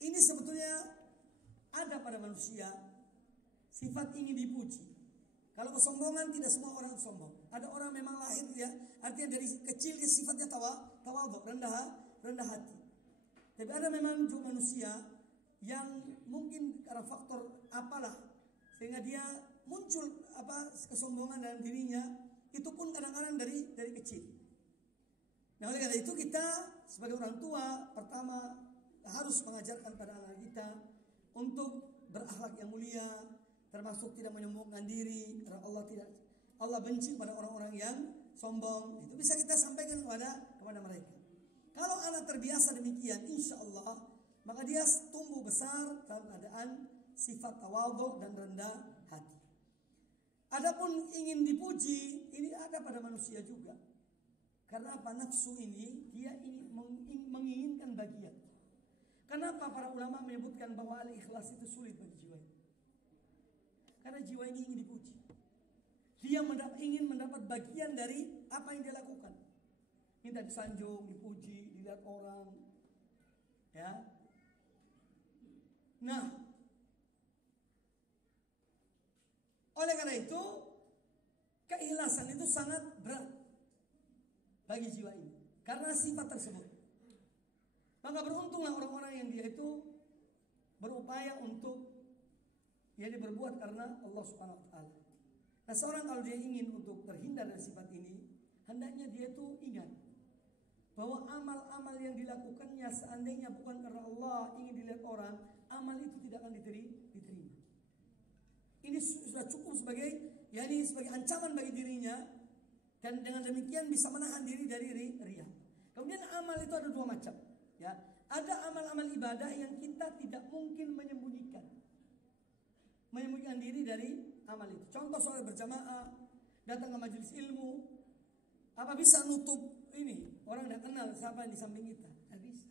ini sebetulnya ada pada manusia sifat ingin dipuji. Kalau kesombongan tidak semua orang sombong. Ada orang memang lahir ya, artinya dari kecil dia sifatnya tawadhu, rendah hati. Tapi ada memang juga manusia yang mungkin karena faktor apalah sehingga dia muncul kesombongan dalam dirinya, itu pun kadang-kadang dari kecil. Nah, oleh karena itu kita sebagai orang tua pertama harus mengajarkan pada anak kita untuk berakhlak yang mulia, termasuk tidak menyombongkan diri, karena Allah benci pada orang-orang yang sombong. Itu bisa kita sampaikan kepada mereka. Kalau anak terbiasa demikian, insya Allah maka dia tumbuh besar dalam keadaan sifat tawadhu dan rendah hati. Adapun ingin dipuji, ini ada pada manusia juga. Karena apa? Nafsu ini dia ingin menginginkan bagian. Kenapa para ulama menyebutkan bahwa al-ikhlas itu sulit bagi jiwa ini? Karena jiwa ini ingin dipuji. Dia ingin mendapat bagian dari apa yang dia lakukan. Minta disanjung, dipuji, dilihat orang. Ya. Nah, oleh karena itu keikhlasan itu sangat berat bagi jiwa ini karena sifat tersebut. Maka beruntunglah orang-orang yang dia itu berupaya untuk berbuat karena Allah Subhanahu wa taala. Nah, seorang kalau dia ingin untuk terhindar dari sifat ini, hendaknya dia itu ingat bahwa amal-amal yang dilakukannya seandainya bukan karena Allah ingin dilihat orang, amal itu tidak akan diterima. Ini sudah cukup sebagai ancaman bagi dirinya, dan dengan demikian bisa menahan diri dari riya. Kemudian amal itu ada dua macam, ya. Ada amal-amal ibadah yang kita tidak mungkin menyembunyikan diri dari amal itu. Contoh sholat berjamaah, datang ke majelis ilmu, apa bisa nutup ini? Orang tidak kenal siapa yang di samping kita, tidak bisa.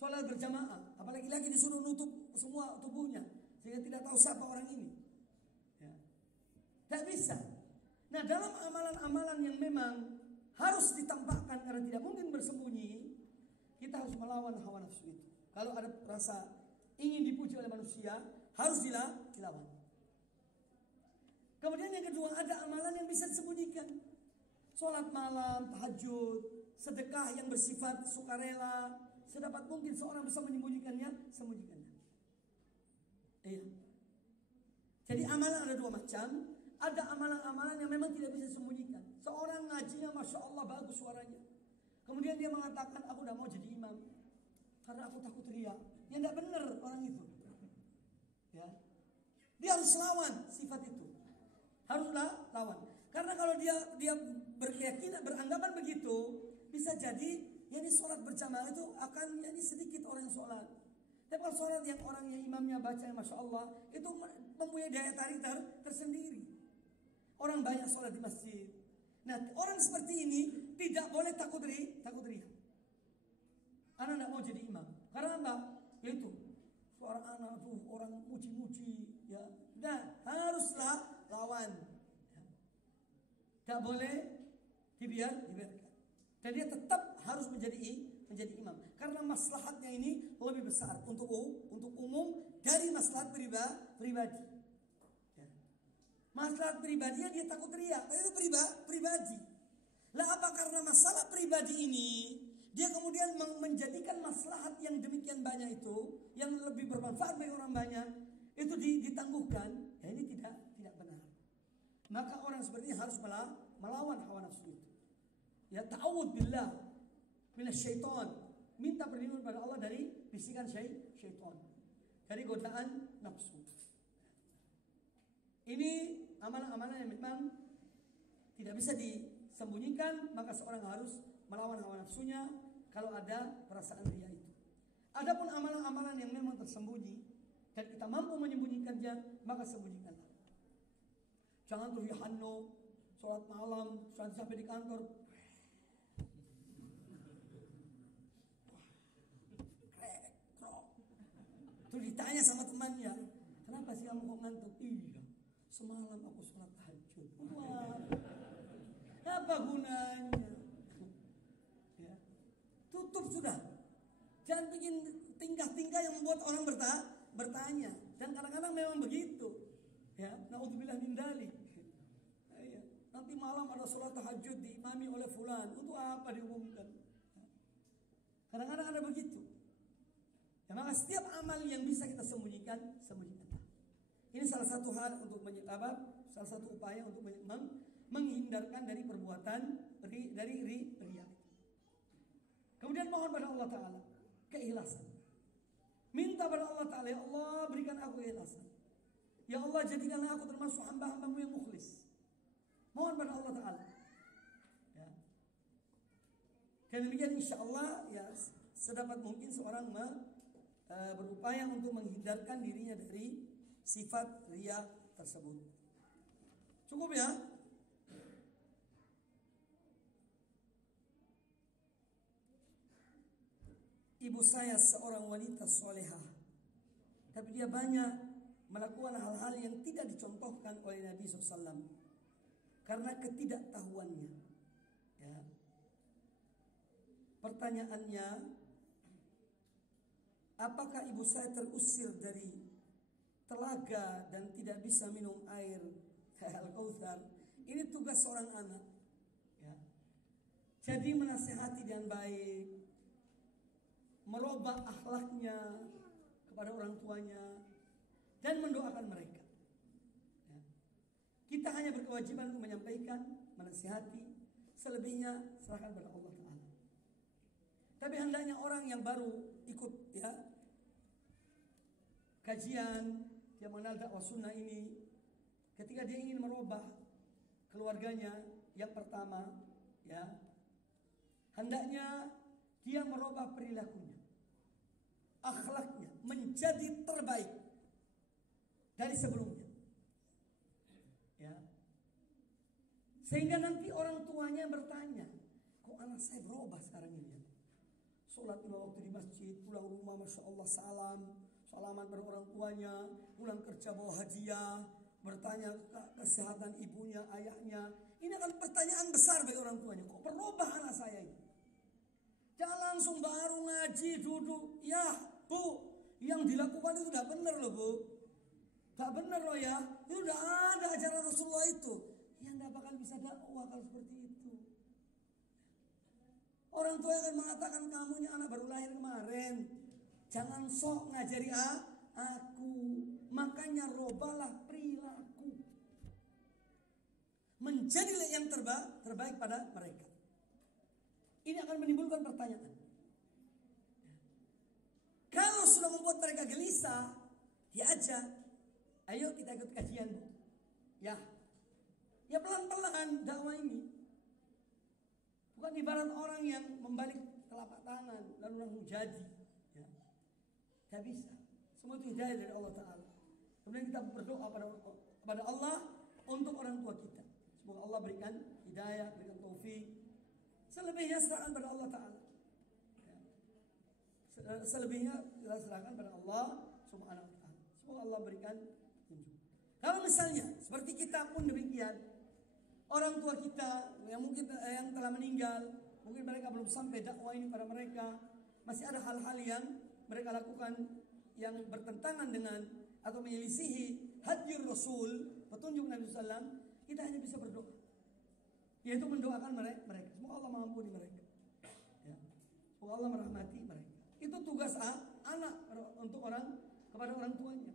Sholat berjamaah, apalagi lagi disuruh nutup semua tubuhnya sehingga tidak tahu siapa orang ini, ya. Tidak bisa. Nah, dalam amalan-amalan yang memang harus ditampakkan karena tidak mungkin bersembunyi, kita harus melawan hawa nafsu itu. Kalau ada rasa ingin dipuji oleh manusia, harus dilawan. Kemudian yang kedua, ada amalan yang bisa disembunyikan. Sholat malam, tahajud, sedekah yang bersifat sukarela. Sedapat mungkin seorang bisa menyembunyikannya, sembunyikannya. Iya. Jadi amalan ada dua macam. Ada amalan-amalan yang memang tidak bisa disembunyikan. Seorang ngajinya Masya Allah bagus suaranya. Kemudian dia mengatakan, aku tidak mau jadi imam karena aku takut riya. Ya tidak benar orang itu. Ya. Dia harus lawan sifat itu. Haruslah lawan. Karena kalau dia berkeyakinan, beranggapan begitu, bisa jadi ini sholat berjamaah itu akan ini sedikit orang yang sholat. Tapi kalau sholat yang orangnya imamnya baca yang Masya Allah, itu mempunyai daya tarik tersendiri. Orang banyak sholat di masjid. Nah, orang seperti ini tidak boleh takut riya. Anak tidak mau jadi imam. Karena apa? Yaitu suara anak tuh orang muji-muji, ya. Nah, haruslah lawan. Tidak boleh dibiarkan. Dan dia tetap harus menjadi imam. Karena maslahatnya ini lebih besar untuk umum dari maslahat pribadi. Ya. Maslahat pribadinya dia takut riya. Itu pribadi. Lah apa karena masalah pribadi ini dia kemudian menjadikan maslahat yang demikian banyak itu, yang lebih bermanfaat bagi orang banyak, itu ditangguhkan. Ya ini tidak benar. Maka orang seperti ini harus melawan hawa nafsu itu. Ya ta'awud billah minasyaitan. Minta perlindungan pada Allah dari bisikan syaitan. Dari godaan nafsu. Ini amalan-amalan yang memang tidak bisa disembunyikan, maka seorang harus melawan hawa nafsunya kalau ada perasaan riya itu. Adapun amalan-amalan yang memang tersembunyi dan kita mampu menyembunyikannya, maka sembunyikanlah. Jangan tuh rihanno, sholat malam, sampai di kantor. Terus ditanya sama temannya, kenapa sih kamu kok ngantuk? Iya, semalam aku sholat tahajud. Wah, apa gunanya? Ya. Tutup sudah. Jangan bikin tingkah-tingkah yang membuat orang bertanya. Dan kadang-kadang memang begitu. Ya, naudzubillah min dzalik. Ya. Nanti malam ada sholat tahajud diimami oleh fulan. Untuk apa diumumkan? Kadang-kadang ada begitu. Ya, maka setiap amal yang bisa kita sembunyikan. Ini salah satu hal untuk salah satu upaya untuk menghindarkan dari perbuatan dari riya. Kemudian mohon pada Allah Ta'ala keikhlasan. Minta pada Allah Ta'ala, ya Allah berikan aku keikhlasan. Ya Allah jadikanlah aku termasuk hamba-hambamu yang mukhlis. Mohon pada Allah Ta'ala. Ya. Dan demikian insya Allah ya sedapat mungkin seorang berupaya untuk menghindarkan dirinya dari sifat riya tersebut. Cukup ya? Ibu saya seorang wanita solehah, tapi dia banyak melakukan hal-hal yang tidak dicontohkan oleh Nabi SAW karena ketidaktahuannya. Ya. Pertanyaannya, apakah ibu saya terusir dari telaga dan tidak bisa minum air Al-Kautsar? Ini tugas seorang anak. Ya. Jadi menasihati dengan baik, merubah akhlaknya kepada orang tuanya, dan mendoakan mereka. Ya. Kita hanya berkewajiban untuk menyampaikan, menasihati, selebihnya serahkan kepada Allah Ta'ala. Tapi hendaknya orang yang baru ikut ya kajian, dia mengenal dakwah sunnah ini, ketika dia ingin merubah keluarganya, yang pertama ya hendaknya dia merubah perilakunya, akhlaknya menjadi terbaik dari sebelumnya. Ya. Sehingga nanti orang tuanya bertanya, kok anak saya berubah sekarang ini? Sholat 5 waktu di masjid, pulang rumah Masya Allah salaman pada orang tuanya, pulang kerja bawa hadiah, bertanya kesehatan ibunya, ayahnya. Ini kan pertanyaan besar bagi orang tuanya, kok berubah anak saya ini? Jangan langsung baru ngaji duduk, ya Bu, yang dilakukan itu tidak benar loh Bu. Tak benar loh ya. Itu udah ada ajaran Rasulullah itu. Ya tidak bakal bisa dakwah kalau seperti itu. Orang tua akan mengatakan kamu ini anak baru lahir kemarin. Jangan sok ngajari aku. Makanya robalah perilaku. Menjadilah yang terbaik pada mereka. Ini akan menimbulkan pertanyaan. Kalau sudah membuat mereka gelisah, diajak, ayo kita ikut kajian, Bu. Ya pelan-pelan dakwah ini. Bukan ibarat orang yang membalik telapak tangan lalu langsung jadi. Ya. Tidak bisa. Semua itu hidayah dari Allah Ta'ala. Kemudian kita berdoa kepada Allah untuk orang tua kita. Semoga Allah berikan hidayah, berikan taufik. Selebihnya serahkan pada Allah Ta'ala. Ya. Selebihnya kita serahkan pada Allah Subhanahu wa Ta'ala. Semoga Allah berikan tunjuk. Kalau misalnya seperti kita pun demikian, orang tua kita yang mungkin yang telah meninggal, mungkin mereka belum sampai dakwah ini pada mereka, masih ada hal-hal yang mereka lakukan yang bertentangan dengan atau menyelisihi hadis Rasul, petunjuk Nabi SAW, kita hanya bisa berdoa, yaitu mendoakan mereka. Semoga Allah mengampuni mereka, ya. Semoga Allah merahmati mereka. Itu tugas anak untuk kepada orang tuanya.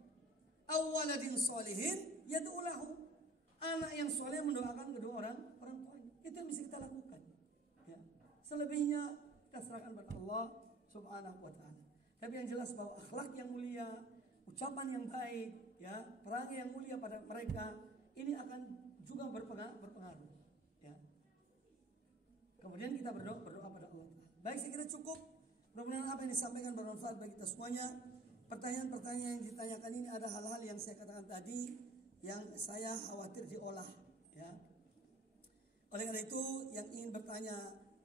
Awaladin solihin yad'ulahu. Anak yang soleh mendoakan kedua orang tuanya. Itu yang bisa kita lakukan. Ya. Selebihnya kita serahkan pada Allah Subhanahu wa Ta'ala. Tapi yang jelas bahwa akhlak yang mulia, ucapan yang baik, ya, perangai yang mulia pada mereka, ini akan juga berpengaruh. Ya. Kemudian kita berdoa pada Allah. Baik, saya kira cukup. Mudah-mudahan apa yang disampaikan bermanfaat bagi kita semuanya. Pertanyaan-pertanyaan yang ditanyakan ini ada hal-hal yang saya katakan tadi yang saya khawatir diolah, ya. Oleh karena itu yang ingin bertanya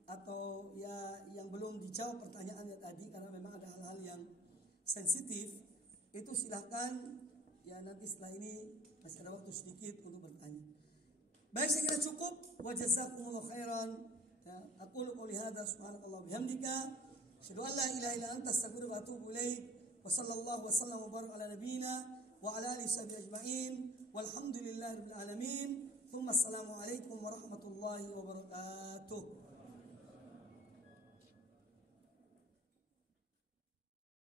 atau ya yang belum dijawab pertanyaannya tadi karena memang ada hal-hal yang sensitif, itu silakan ya, nanti setelah ini masih ada waktu sedikit untuk bertanya. Baik, saya kira cukup. Wa jazakumullahu khairan. Ya, aqulu qouli hadza subhanallahi wa bihamdika asyhadu an la ilaha illa anta astaghfiruka wa atubu ilaik. Wa sallallahu wa sallam wa baraka ala nabiyyina wa ala alihi washabihi ajma'in. Walhamdulillahirabbil alamin. Thumma assalamu alaikum warahmatullahi wabarakatuh.